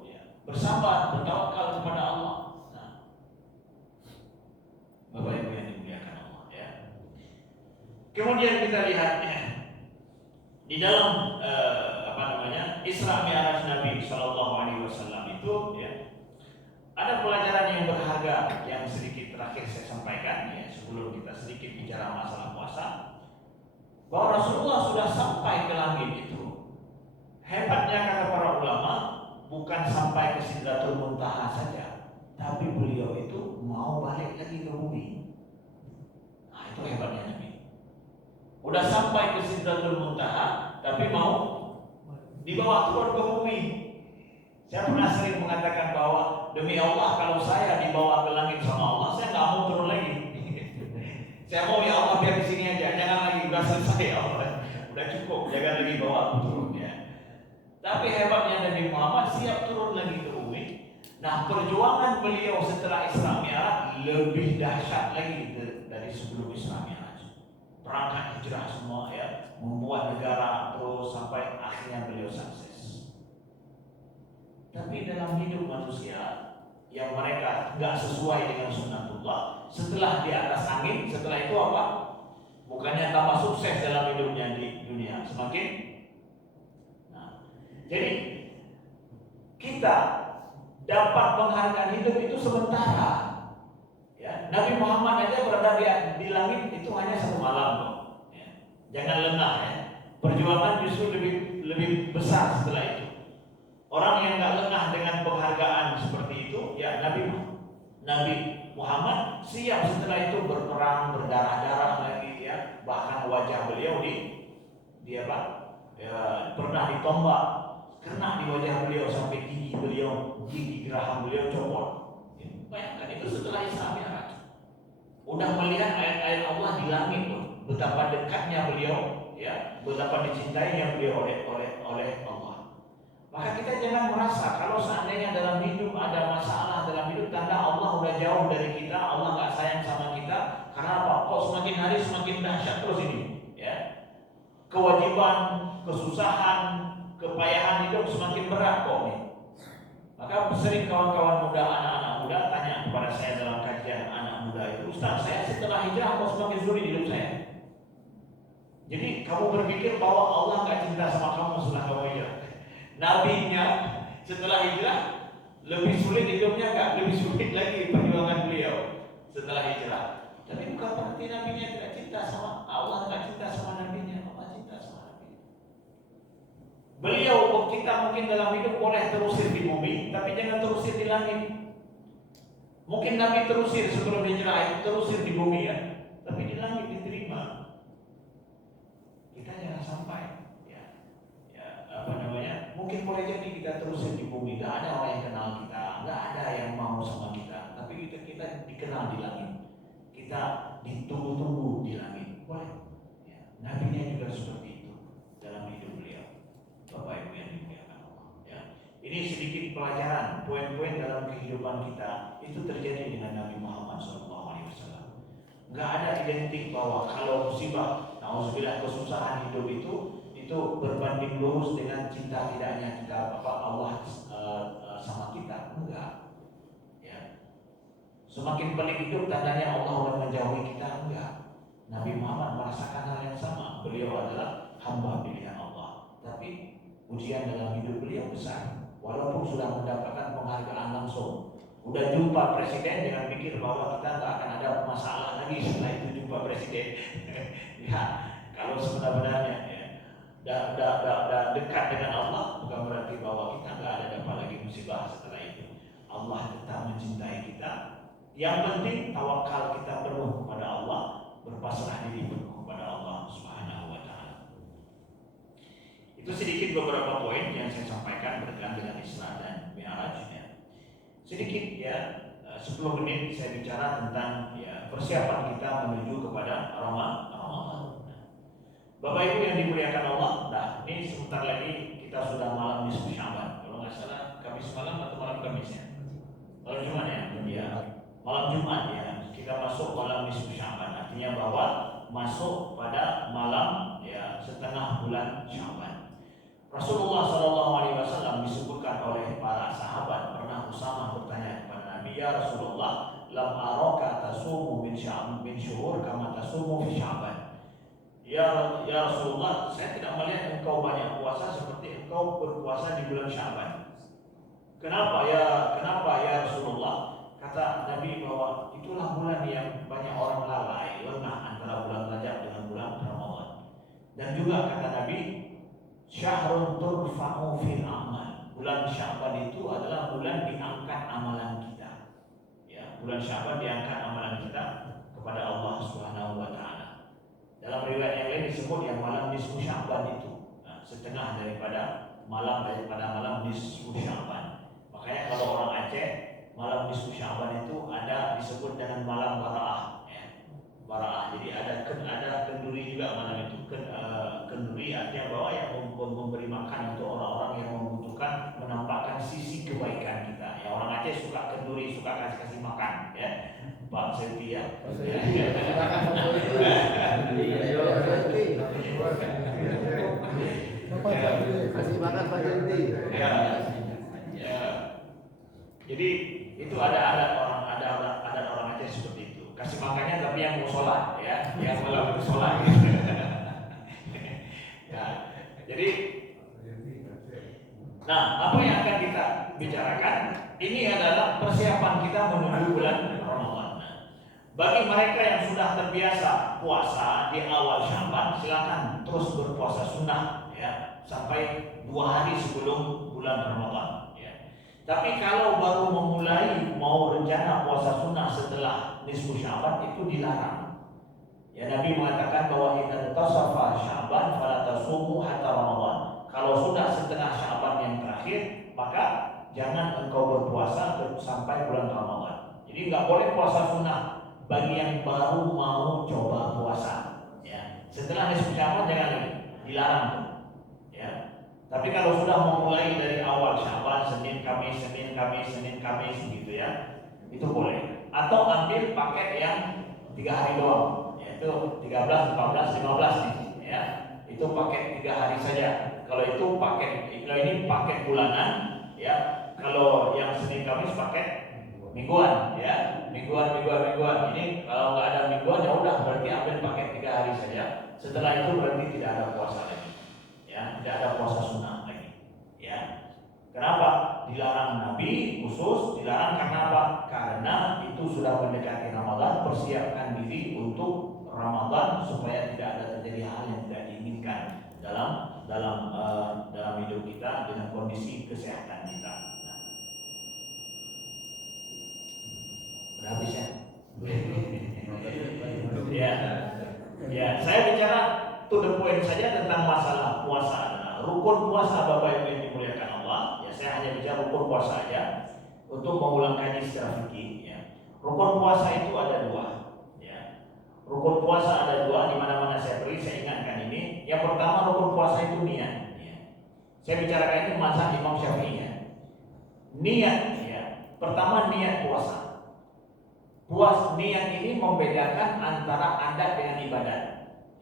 Bersabar, bertawakal kepada Allah. Nah, Bapak Ibu yang dimuliakan Allah ya. Kemudian kita lihat ya, di dalam Isra Mi'raj Nabi Shallallahu Alaihi Wasallam itu ya, ada pelajaran yang berharga yang sedikit terakhir saya sampaikan ya, sebelum kita sedikit bicara masalah puasa, bahwa Rasulullah sudah sampai ke langit itu. Hebatnya kata para ulama, bukan sampai ke Sidratul Muntaha saja, tapi beliau itu mau balik lagi ke bumi. Nah, itu hebatnya Nabi. Udah sampai ke Sidratul Muntaha, tapi mau dibawa turun ke bumi. Saya pernah sering mengatakan bahwa demi Allah, kalau saya dibawa ke langit sama Allah, saya nggak mau turun lagi. Saya mau ya Allah biar di sini aja, jangan lagi, udah selesai ya Allah, udah cukup, jangan lagi bawa aku turun ya. Tapi hebatnya Nabi Muhammad siap turun lagi ke bumi. Nah, perjuangan beliau setelah Isra Mi'raj lebih dahsyat lagi dari sebelum Isra Mi'raj. Perangkat hijrah semua ya, membuat negara terus sampai akhirnya beliau sukses. Tapi dalam hidup manusia yang mereka nggak sesuai dengan sunnatullah, setelah di atas angin, setelah itu apa? Bukannya tambah sukses dalam hidupnya di dunia, semakin. Jadi kita dapat penghargaan hidup itu sementara. Ya, Nabi Muhammad aja berada di langit itu hanya 1 malam. Ya. Jangan lengah ya. Perjuangan justru lebih besar setelah itu. Orang yang nggak lengah dengan penghargaan seperti itu, ya Nabi Muhammad siap setelah itu berperang, berdarah-darah lagi ya. Bahkan wajah beliau pernah ditombak, kena di wajah beliau sampai gigi geraham beliau copot. Bayangkan itu setelah Isra Mi'raj. Udah melihat ayat-ayat Allah di langit tuh, betapa dekatnya beliau, ya, betapa dicintainya beliau oleh Allah. Maka kita jangan merasa kalau seandainya dalam hidup ada masalah dalam hidup, tanda Allah udah jauh dari kita, Allah nggak sayang sama kita. Karena apa? Kok semakin hari semakin dahsyat terus ini, ya. Kewajiban, kesusahan, kepayahan hidup semakin berat kok nih. Maka sering kawan-kawan muda, anak-anak muda tanya kepada saya dalam kajian anak muda itu, Ustaz, saya setelah hijrah kok semakin sulit hidup saya. Jadi kamu berpikir bahwa Allah gak cinta sama kamu setelah kamu hijrah. Nabinya setelah hijrah lebih sulit hidupnya gak? Lebih sulit lagi perjuangan beliau setelah hijrah. Tapi bukan berarti nabinya tidak cinta sama Allah, gak cinta sama nabinya. Beliau, kita mungkin dalam hidup boleh terusir di bumi, tapi jangan terusir di langit. Mungkin Nabi terusir sebelum hijrah itu terusir di bumi ya, tapi di langit diterima. Kita jangan sampai apa namanya? Mungkin boleh jadi kita terusir di bumi, nggak ada orang yang kenal kita, nggak ada yang mau sama kita, tapi kita dikenal di langit, kita ditunggu-tunggu di langit, boleh. Ya, Nabi-nya juga seperti itu dalam hidup beliau. Bapak Ibu yang dimuliakan Allah. Ya. Ini sedikit pelajaran, poin-poin dalam kehidupan kita itu terjadi dengan Nabi Muhammad SAW. Nggak ada identik bahwa kalau musibah, nauzubillah, kesusahan hidup itu berbanding lurus dengan cinta tidaknya kita Allah sama kita. Enggak. Ya. Semakin pelik hidup tandanya Allah akan menjauhi kita. Enggak. Nabi Muhammad merasakan hal yang sama. Beliau adalah hamba pilihan Allah. Tapi ujian dalam hidup beliau besar. Walaupun sudah mendapatkan penghargaan langsung, udah jumpa presiden, jangan pikir bahwa kita nggak akan ada masalah lagi setelah itu jumpa presiden. Ya, kalau sebenarnya dekat dengan Allah bukan berarti bahwa kita nggak ada dapat lagi musibah setelah itu. Allah tetap mencintai kita. Yang penting tawakal kita penuh kepada Allah, berpasrah diri penuh kepada Allah Subhanahu wa taala. Itu sedikit beberapa poin yang saya sampaikan berkaitan dengan Isra dan Mi'raj ya. Sedikit ya, 10 menit saya bicara tentang ya persiapan kita menuju kepada Ramadan. Bapak Ibu yang dimuliakan Allah, nah ini sebentar lagi kita sudah malam nisfu Sya'ban. Kalau nggak salah Kamis malam atau malam Kamis ya? Malam Jumat ya? Ya. Malam Jumat ya. Kita masuk malam nisfu Sya'ban. Artinya bahwa masuk pada malam ya setengah bulan Sya'ban. Rasulullah SAW disebutkan oleh para sahabat, pernah Usamah bertanya kepada Nabi, ya Rasulullah, lam araka tasumu min Sya'ban min syuhur kama tasumu fi Sya'ban. Ya Rasulullah, saya tidak melihat engkau banyak puasa seperti engkau berpuasa di bulan Sya'ban. Kenapa ya Rasulullah? Kata Nabi bahwa itulah bulan yang banyak orang lalai, lengah antara bulan Rajab dengan bulan Ramadan. Dan juga kata Nabi, syahrun turfa'u fil amal. Bulan Sya'ban itu adalah bulan diangkat amalan kita. Ya, bulan Sya'ban diangkat amalan kita kepada Allah Subhanahu wa taala. Dalam riwayat yang lain disebut yang malam nisfu Sya'ban itu, setengah daripada malam nisfu Sya'ban. Makanya kalau orang Aceh, malam nisfu Sya'ban itu ada disebut dengan malam Bara'ah ya. Bara'ah. Jadi ada kenduri juga malam itu. Kenduri artinya bahwa yang memberi makan untuk orang-orang yang membutuhkan, menampakkan sisi kebaikan kita. Ya, orang Aceh suka kenduri, suka kasih makan ya. Pak Selvi ya. Kasih makan Pak Selvi. Ya. Jadi itu ada orang Aceh seperti itu. Kasih makannya tapi yang mau sholat ya, yang malam sholat. Ya. Jadi, nah apa yang akan kita bicarakan ini adalah persiapan kita menuju bulan Ramadan. Bagi mereka yang sudah terbiasa puasa di awal Sya'ban, silakan terus berpuasa sunnah ya sampai 2 hari sebelum bulan Ramadan ya. Tapi kalau baru memulai mau rencana puasa sunnah setelah nisfu Sya'ban itu dilarang. Ya, Nabi mengatakan bahwa idza tasafa Sya'ban fala tasumu hatta Ramadan. Kalau sudah setengah Sya'ban yang terakhir, maka jangan engkau berpuasa sampai bulan Ramadan. Jadi nggak boleh puasa sunnah bagi yang baru mau coba puasa ya. Setelah nisfu Sya'ban jangan lagi, dilarang tuh ya. Tapi kalau sudah memulai dari awal Sya'ban, Senin Kamis gitu ya, itu boleh. Atau ambil paket yang 3 hari doang, yaitu 13, 14, 15 nih ya. Itu paket 3 hari saja. Kalau ini paket bulanan ya. Kalau yang Senin Kamis paket mingguan ya, mingguan. Ini kalau nggak ada mingguan ya udah berarti ambil paket 3 hari saja. Setelah itu berarti tidak ada puasa lagi, ya, tidak ada puasa sunnah lagi, ya. Kenapa? Dilarang Nabi khusus, dilarang karena apa? Karena itu sudah mendekati Ramadan, persiapkan diri untuk Ramadan supaya tidak ada terjadi hal yang tidak diinginkan dalam hidup kita dengan kondisi kesehatan kita. Udah habis ya? Ya, ya. Saya bicara to the point saja tentang masalah puasa. Rukun puasa Bapak Ibu yang dimuliakan Allah. Ya, saya hanya bicara rukun puasa aja untuk mengulang kaji secara fikih. Ya. Rukun puasa itu ada dua. Ya. Rukun puasa ada dua. Di mana-mana saya beri, saya ingatkan ini. Yang pertama rukun puasa itu niat. Ya. Saya bicarakan ini mazhab Imam Syafi'i. Ya. Niat. Ya. Pertama niat puasa. Niat ini membedakan antara adat dengan ibadat.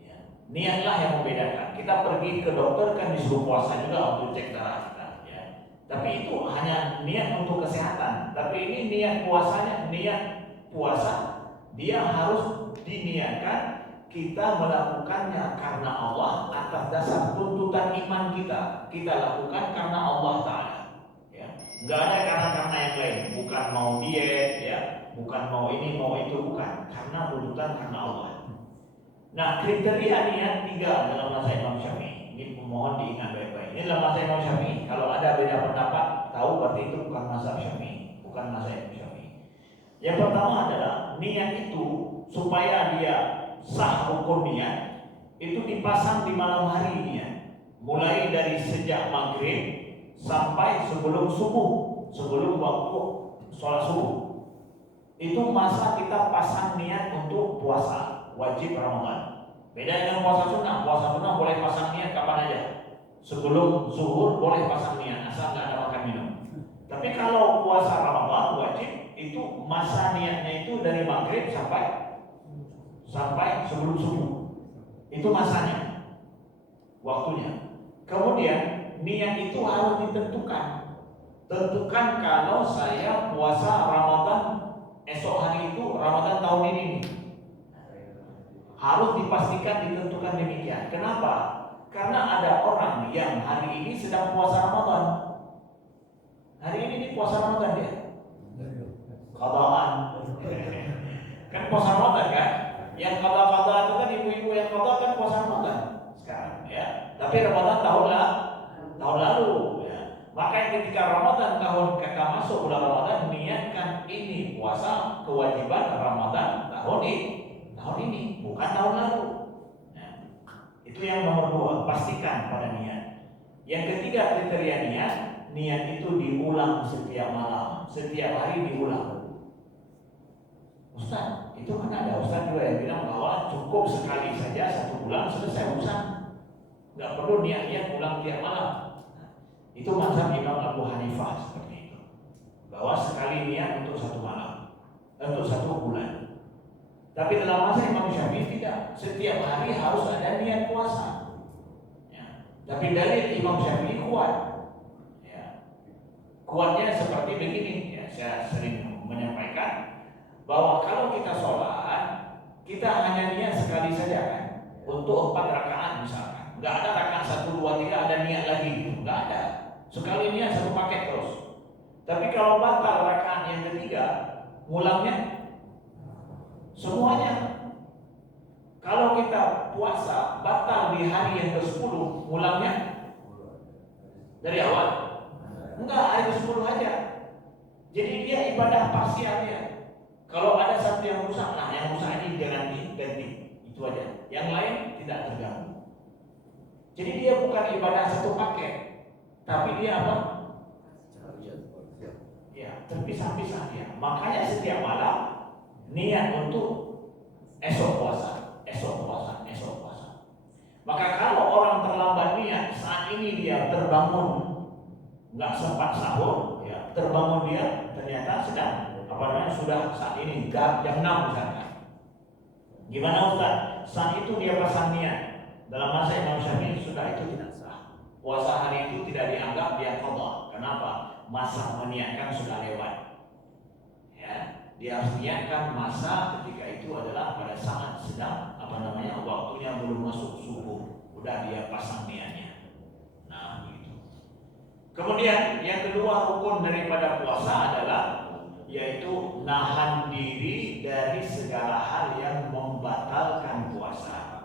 Ya. Niatlah yang membedakan. Kita pergi ke dokter kan disuruh puasa juga untuk cek darah kita. Ya. Tapi itu hanya niat untuk kesehatan. Tapi ini niat puasanya, niat puasa dia harus diniatkan kita melakukannya karena Allah atas dasar tuntutan iman kita. Kita lakukan karena Allah Ta'ala. Ya. Nggak ada karena yang lain. Bukan mau diet, ya. Bukan mau ini, mau itu, bukan. Karena tuntutan karena Allah. Nah, kriteria niat 3 dalam mazhab Imam Syafi'i. Ini mohon diingat baik-baik. Ini dalam mazhab Imam Syafi'i. Kalau ada beda pendapat, tahu berarti itu bukan mazhab Syafi'i, bukan mazhab Imam Syafi'i. Yang pertama adalah niat itu supaya dia sah rukun niat itu dipasang di malam hari niat. Mulai dari sejak maghrib sampai sebelum subuh, sebelum waktu sholat subuh. Itu masa kita pasang niat untuk puasa wajib Ramadan. Beda dengan puasa sunnah. Puasa sunnah boleh pasang niat kapan aja. Sebelum zuhur boleh pasang niat asal nggak ada makan minum. Tapi kalau puasa Ramadan wajib itu masa niatnya itu dari maghrib sampai sebelum subuh. Itu masanya, waktunya. Kemudian niat itu harus ditentukan. Tentukan kalau saya puasa Ramadan esok hari itu Ramadan tahun ini nih. Harus dipastikan ditentukan demikian. Kenapa? Karena ada orang yang hari ini sedang puasa Ramadan. Hari ini puasa Ramadan dia. Qadaan. Kan puasa Ramadan kan? Yang qada itu kan ibu-ibu yang qada kan puasa Ramadan sekarang ya. Tapi Ramadan tahun lalu ya. Maka ketika Ramadan tahun kita masuk bulan Ramadan, niatkan ini puasa kewajiban Ramadan tahun ini, bukan tahun lalu. Nah, itu yang nomor 2, pastikan pada niat. Yang ketiga kriteria niat itu diulang setiap malam, setiap hari diulang. Ustaz, itu kan ada Ustaz juga yang bilang bahwa cukup sekali saja 1 bulan selesai urusan, nggak perlu niat ulang tiap malam. Itu mazhab Imam Abu Hanifah seperti itu. Bahwa sekali niat untuk 1 malam, untuk 1 bulan. Tapi dalam mazhab Imam Syafi'i tidak. Setiap hari harus ada niat puasa. Ya. Tapi dalil Imam Syafi'i kuat. Ya. Kuatnya seperti begini. Ya, saya sering menyampaikan bahwa kalau kita sholat, kita hanya niat sekali saja kan. Untuk 4 rakaat misalkan. Nggak ada rakaat 1, 2, 3 ada niat lagi. Nggak ada. Sekali niat 1 paket terus. Tapi kalau batal rakaat yang ketiga, mulangnya semuanya. Kalau kita puasa batal di hari yang ke-10, mulangnya dari awal. Enggak, hari ke-10 aja. Jadi dia ibadah parsial ya. Kalau ada satu yang rusak, nah yang rusak ini jangan diganti. Itu aja. Yang lain tidak terganggu. Jadi dia bukan ibadah 1 paket. Tapi dia apa? Ya, terpisah-pisah dia. Makanya setiap malam niat untuk esok puasa. Maka kalau orang terlambat niat, saat ini dia terbangun, nggak sempat sahur, ya, terbangun dia ternyata sudah saat ini jam 6 misalkan. Gimana Ustaz? Saat itu dia pasang niat. Dalam masa Imam Syafi'i sudah itu tidak sah. Puasa hari itu tidak dianggap dia qadha. Kenapa? Masa meniatkan sudah lewat. Ya, dia harus niatkan masa ketika itu adalah pada saat sedang waktunya belum masuk subuh. Udah dia pasang niatnya. Nah, begitu. Kemudian yang kedua rukun daripada puasa adalah yaitu nahan diri dari segala hal yang membatalkan puasa.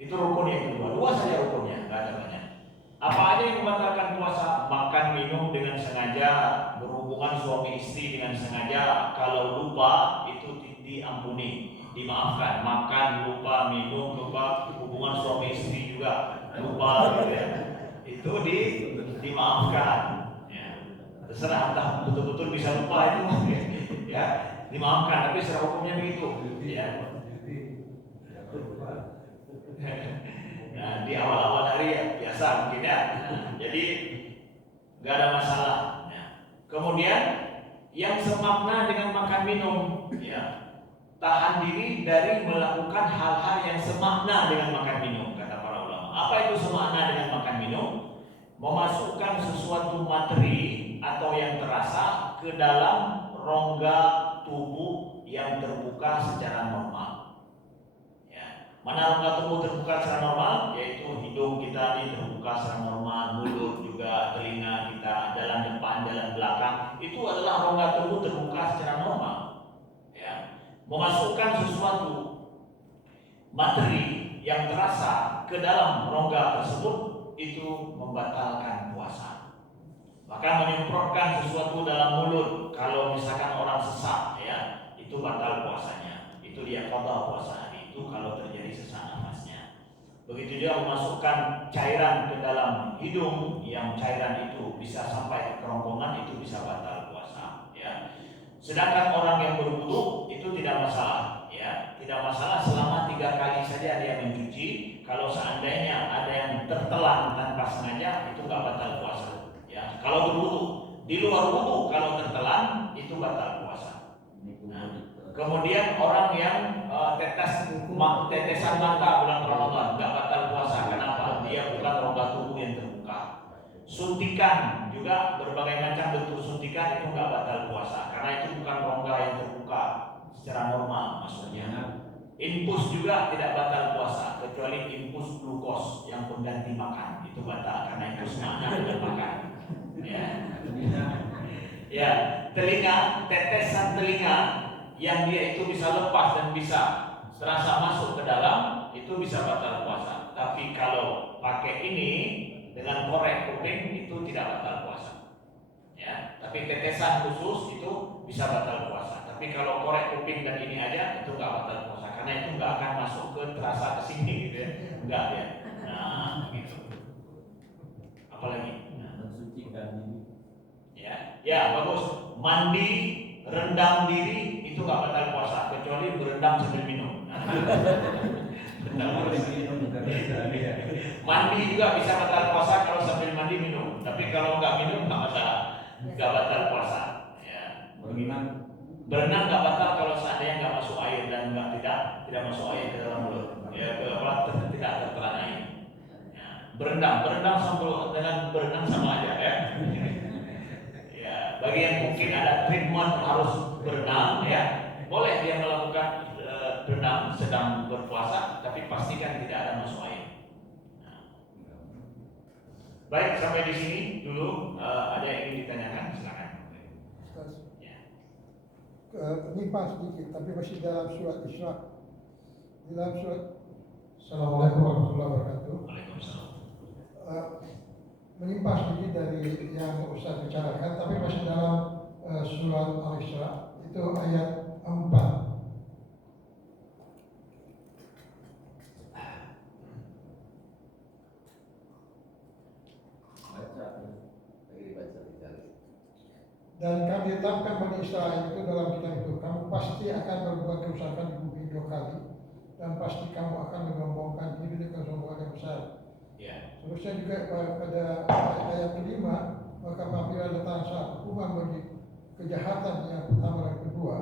Itu rukun yang kedua. 2 saja rukunnya, nggak ada banyak. Apa aja yang membatalkan puasa? Makan minum dengan sengaja, berhubungan hubungan suami istri dengan sengaja, kalau lupa itu diampuni, dimaafkan. Makan lupa, minum lupa, hubungan suami istri juga lupa, gitu ya. Itu dimaafkan. Ya. Terserah entah betul-betul bisa lupa itu, ya dimaafkan. Tapi secara hukumnya begitu, ya. Nah, di awal-awal hari ya biasa mungkin ya. Nah, jadi nggak ada masalah. Ya. Kemudian yang semakna dengan makan minum, ya, tahan diri dari melakukan hal-hal yang semakna dengan makan minum, kata para ulama. Apa itu semakna dengan makan minum? Memasukkan sesuatu materi atau yang terasa ke dalam rongga tubuh yang terbuka secara normal. Ya. Mana rongga tubuh terbuka secara normal? Yaitu hidung kita ini terbuka secara normal, mulut juga, telinga kita, jalan depan, jalan belakang. Itu adalah rongga tubuh terbuka secara normal. Ya. Memasukkan sesuatu materi yang terasa ke dalam rongga tersebut itu membatalkan puasa. Maka menyemprotkan sesuatu dalam mulut, kalau misalkan orang sesak, ya, itu batal puasanya. Itu dia qada puasa hari itu kalau terjadi sesak nafasnya. Begitu juga memasukkan cairan ke dalam hidung, yang cairan itu bisa sampai ke kerongkongan, itu bisa batal puasa. Ya. Sedangkan orang yang berwudu itu tidak masalah, ya, tidak masalah selama 3 kali saja dia mencuci. Kalau seandainya ada yang tertelan tanpa sengaja, itu nggak batal puasa. Ya, kalau berwudu, di luar wudu kalau tertelan itu batal puasa. Nah, kemudian orang yang tetesan mata bulan Ramadan nggak batal puasa. Kenapa? Dia bukan rongga tubuh yang terbuka. Suntikan juga, berbagai macam bentuk suntikan itu nggak batal puasa, karena itu bukan rongga yang terbuka secara normal, maksudnya. Infus juga tidak batal puasa, kecuali infus glukos yang pengganti makan, itu batal karena itu semakna dengan makan. Ya. Ya, telinga, tetesan telinga yang dia itu bisa lepas dan bisa terasa masuk ke dalam, itu bisa batal puasa. Tapi kalau pakai ini dengan korek kuping itu tidak batal puasa. Ya, tapi tetesan khusus itu bisa batal puasa. Tapi kalau korek kuping dan ini aja itu nggak batal puasa, karena itu nggak akan masuk ke terasa ke sini, gitu ya. Enggak ya. Nah, gitu. Apalagi? Nah, mensucikan diri. Ya, bagus. Mandi, rendam diri itu nggak batal puasa, kecuali berendam sambil minum. Nah, mandi juga bisa batal puasa kalau sambil mandi minum. Tapi kalau nggak minum nggak masalah, nggak batal puasa. Ya. Berenang nggak batal kalau seandainya nggak masuk air dan tidak masuk air ke dalam mulut. Ya, tidak tertelan air. Ya. Berendam sambil dengan berenang sama aja, ya. Ya, bagi yang mungkin ada treatment harus berenang, ya, boleh dia melakukan berenang sedang berpuasa, tapi pastikan tidak ada masuk air. Nah. Baik, sampai di sini dulu. Ada yang ingin ditanyakan, silakan. Ya. Menyimpang sedikit, tapi masih dalam surat Isra. Dalam surat. Assalamualaikum warahmatullahi wabarakatuh. Waalaikumsalam. Menyimpang sedikit dari yang Ustaz bicarakan, tapi masih dalam surat Al-Isra, itu ayat 4. Dan kami tetapkan Bani Israel itu dalam kitab itu, kamu pasti akan berbuat kerusakan di bumi 2 kali, dan pasti kamu akan menyombongkan diri dengan kesombongan yang besar. Ya. Terusnya juga pada ayat kelima, maka apabila datang saat hukuman bagi kejahatan yang pertama dan kedua,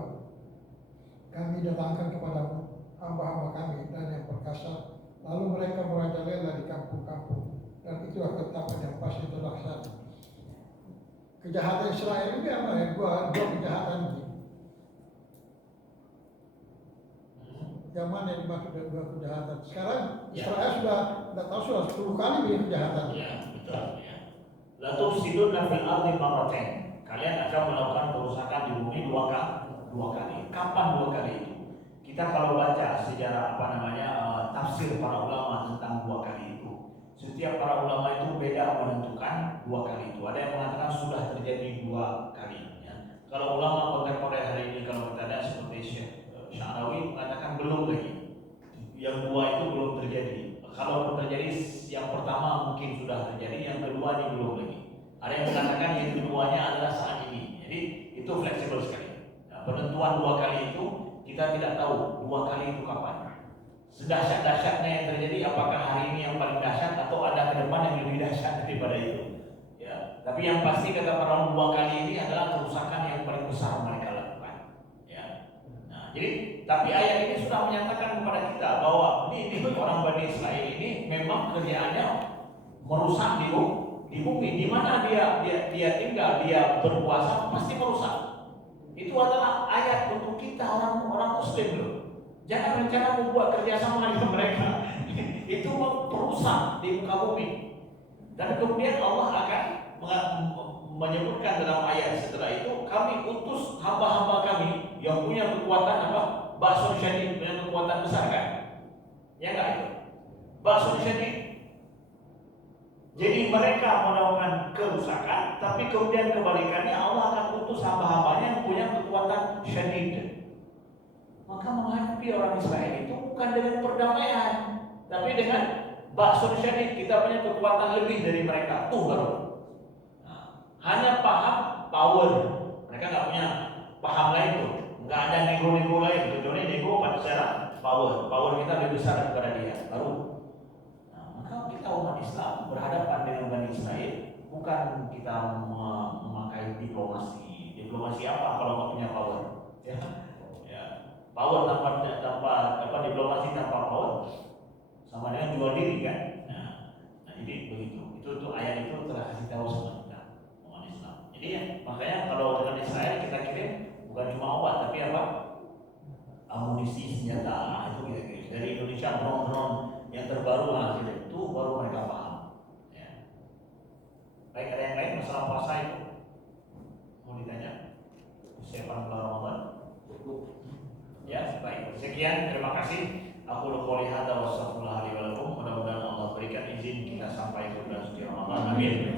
kami datangkan kepada hamba-hamba kami dan yang perkasa, lalu mereka merajalela di kampung-kampung, dan itulah ketetapan yang pasti terlaksana. Kejahatan Israel ini apa ya? Dua kejahatan ini. Yang mana yang dimaksud dengan 2 kejahatan? Sekarang Israel sudah tahu sudah 10 kali ini kejahatan. Ya, betul. Ya. La tufsiduna fil ardi marratain. Kalian akan melakukan kerusakan di bumi 2 kali. Kapan 2 kali itu? Kita kalau baca sejarah tafsir para ulama tentang 2 kali itu, setiap para ulama itu beda menentukan 2 kali itu. Ada yang mengatakan sudah terjadi 2 kali. Kalau ulama kontemporer hari ini kalau kita lihat seperti Syekh Sya'rawi mengatakan belum lagi. Yang dua itu belum terjadi. Kalau terjadi yang pertama mungkin sudah terjadi, yang kedua ini belum lagi. Ada yang mengatakan yang keduanya adalah saat ini. Jadi itu fleksibel sekali. Nah, penentuan dua kali itu kita tidak tahu dua kali itu kapan. Sedahsyat-dahsyatnya yang terjadi apakah hari ini yang paling dahsyat atau ada ke depan yang lebih dahsyat daripada itu. Ya, tapi yang pasti kata para ulama dua kali ini adalah kerusakan yang paling besar mereka lakukan. Ya. Nah, jadi tapi ayat ini sudah menyatakan kepada kita bahwa ini orang Bani Israel ini memang kerjaannya merusak di bumi, di mana dia tinggal, dia berpuasa pasti merusak. Itu adalah ayat untuk kita orang Muslim loh. Jangan rencana membuat kerjasama dengan mereka. Itu merusak di muka bumi. Dan kemudian Allah akan menyebutkan dalam ayat setelah itu, kami utus hamba-hamba kami yang punya kekuatan apa? Ba'sun syadid, punya kekuatan besar kan? Ya enggak itu? Ba'sun syadid. Jadi mereka melakukan kerusakan, tapi kemudian kebalikannya Allah akan utus hamba-hambanya yang punya kekuatan syadid. Maka menghadapi orang Israel itu bukan dengan perdamaian, tapi dengan ba'sun syadid. Kita punya kekuatan lebih dari mereka. Tuh baru. Hanya paham power, mereka nggak punya paham lain tuh, nggak ada nego-nego lain, kecuali nego pada secara power kita lebih besar daripada dia, baru. Nah, maka kita umat Islam berhadapan dengan Bani Israel bukan kita memakai diplomasi apa kalau nggak punya power, ya, power tanpa diplomasi tanpa power sama dengan jual diri kan. Nah ini begitu, itu ayat itu telah kasih tahu sama. Jadi ya, makanya kalau dengan Israel kita kirim bukan cuma obat tapi apa? Amunisi, senjata, itu kita kirim. Dari Indonesia drone yang terbaru lah gitu. Itu baru mereka paham. Ya. Baik, ada yang lain masalah puasa itu? Mau ditanya? Siapa bulan Ramadan? Ya, baik. Sekian, terima kasih. Aku qouli hadza wa astaghfirullah li wa lakum. Mudah-mudahan Allah berikan izin kita sampai ke bulan suci Ramadan. Amin.